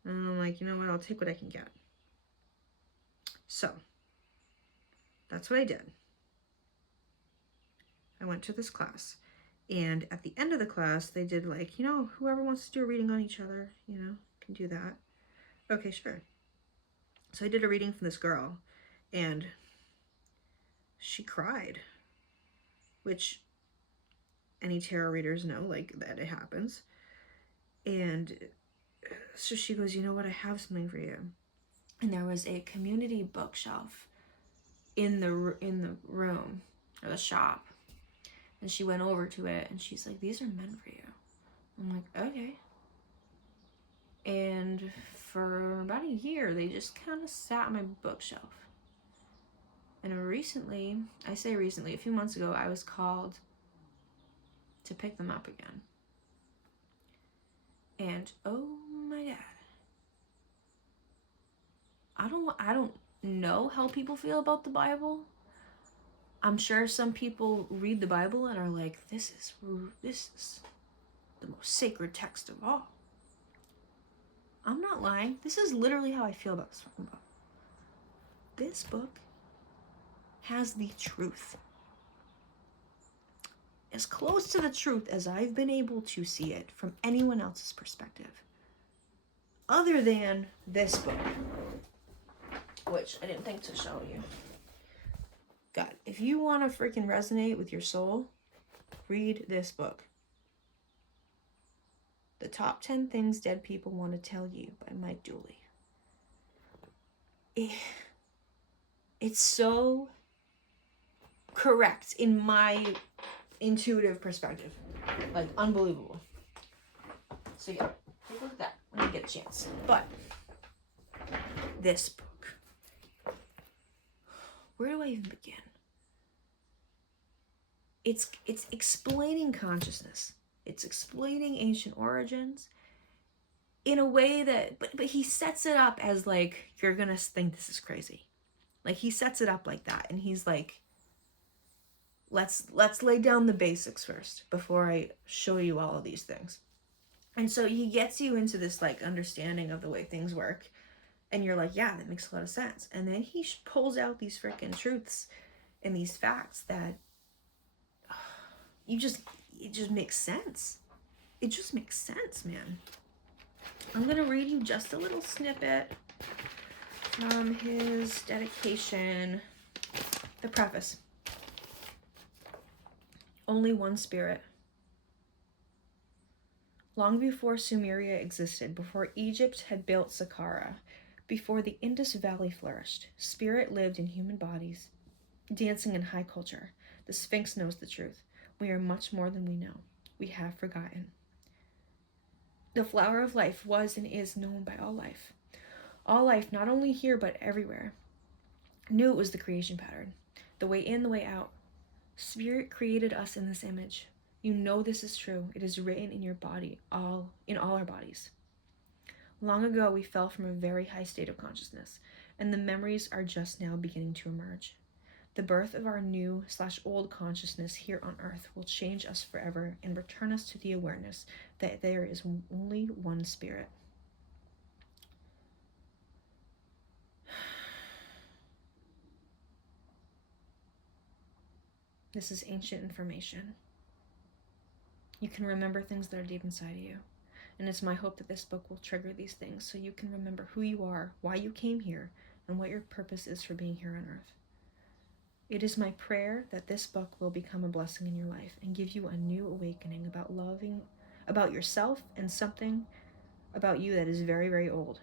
And I'm like, you know what, I'll take what I can get. So that's what I did. I went to this class, and at the end of the class, they did like, whoever wants to do a reading on each other, can do that. Okay, sure. So I did a reading from this girl, and she cried, which any tarot readers know, like, that it happens. And so she goes, you know what, I have something for you. And there was a community bookshelf in the room, or the shop. And she went over to it, and she's like, these are meant for you. I'm like, okay. And for about a year, they just kind of sat on my bookshelf. And recently, a few months ago, I was called to pick them up again. And oh my God. I don't know how people feel about the Bible. I'm sure some people read the Bible and are like, this is the most sacred text of all. I'm not lying. This is literally how I feel about this fucking book. This book has the truth. As close to the truth as I've been able to see it from anyone else's perspective. Other than this book, which I didn't think to show you. God, if you want to freaking resonate with your soul, read this book. The Top 10 Things Dead People Want to Tell You by Mike Dooley. It's so correct in my intuitive perspective. Like, unbelievable. So yeah, take a look at that when you get a chance. But this book. Where do I even begin? It's explaining consciousness. It's explaining ancient origins. in a way that, but he sets it up as like, you're gonna think this is crazy. Like, he sets it up like that, and he's like, let's lay down the basics first before I show you all of these things. And so he gets you into this like understanding of the way things work, and you're like, yeah, that makes a lot of sense. And then he pulls out these freaking truths and these facts that it just makes sense. It just makes sense, man. I'm gonna read you just a little snippet from his dedication, the preface. Only one spirit. Long before Sumeria existed, before Egypt had built Saqqara, before the Indus Valley flourished, spirit lived in human bodies, dancing in high culture. The Sphinx knows the truth. We are much more than we know. We have forgotten. The flower of life was and is known by all life. All life, not only here but everywhere, knew it was the creation pattern, the way in, the way out. Spirit created us in this image. You know this is true. It is written in your body, in all our bodies. Long ago, we fell from a very high state of consciousness, and the memories are just now beginning to emerge. The birth of our new/old consciousness here on earth will change us forever and return us to the awareness that there is only one spirit. This is ancient information. You can remember things that are deep inside of you. And it's my hope that this book will trigger these things so you can remember who you are, why you came here, and what your purpose is for being here on earth. It is my prayer that this book will become a blessing in your life and give you a new awakening about loving, about yourself, and something about you that is very, very old.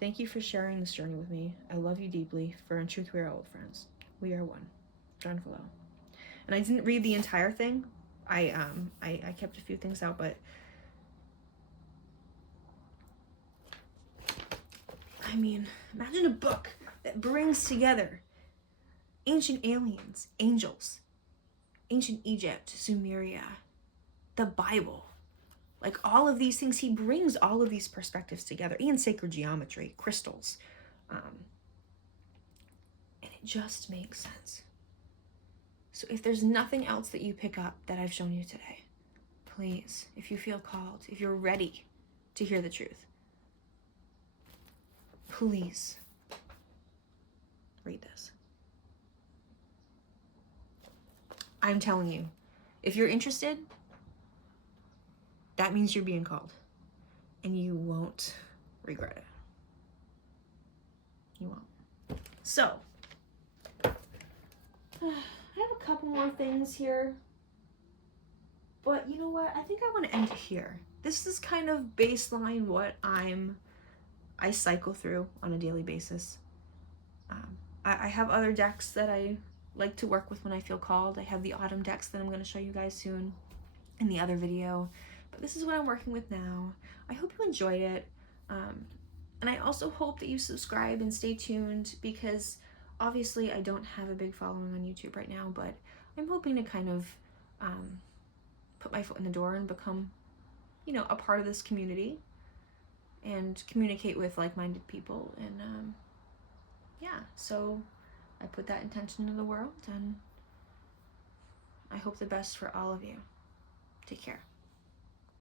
Thank you for sharing this journey with me. I love you deeply, for in truth we are old friends. We are one. John Flo. And I didn't read the entire thing. I kept a few things out, but I mean, imagine a book that brings together ancient aliens, angels, ancient Egypt, Sumeria, the Bible, like all of these things. He brings all of these perspectives together, and sacred geometry, crystals, and it just makes sense. So if there's nothing else that you pick up that I've shown you today, please, if you feel called, if you're ready to hear the truth, please read this. I'm telling you, if you're interested, that means you're being called, and you won't regret it. You won't. So, I have a couple more things here, but you know what? I think I want to end it here. This is kind of baseline what I cycle through on a daily basis. I have other decks that I like to work with when I feel called. I have the autumn decks that I'm going to show you guys soon in the other video, but this is what I'm working with now. I hope you enjoyed it, and I also hope that you subscribe and stay tuned, because obviously I don't have a big following on YouTube right now, but I'm hoping to kind of put my foot in the door and become, you know, a part of this community and communicate with like-minded people. And yeah, so I put that intention into the world, and I hope the best for all of you. Take care.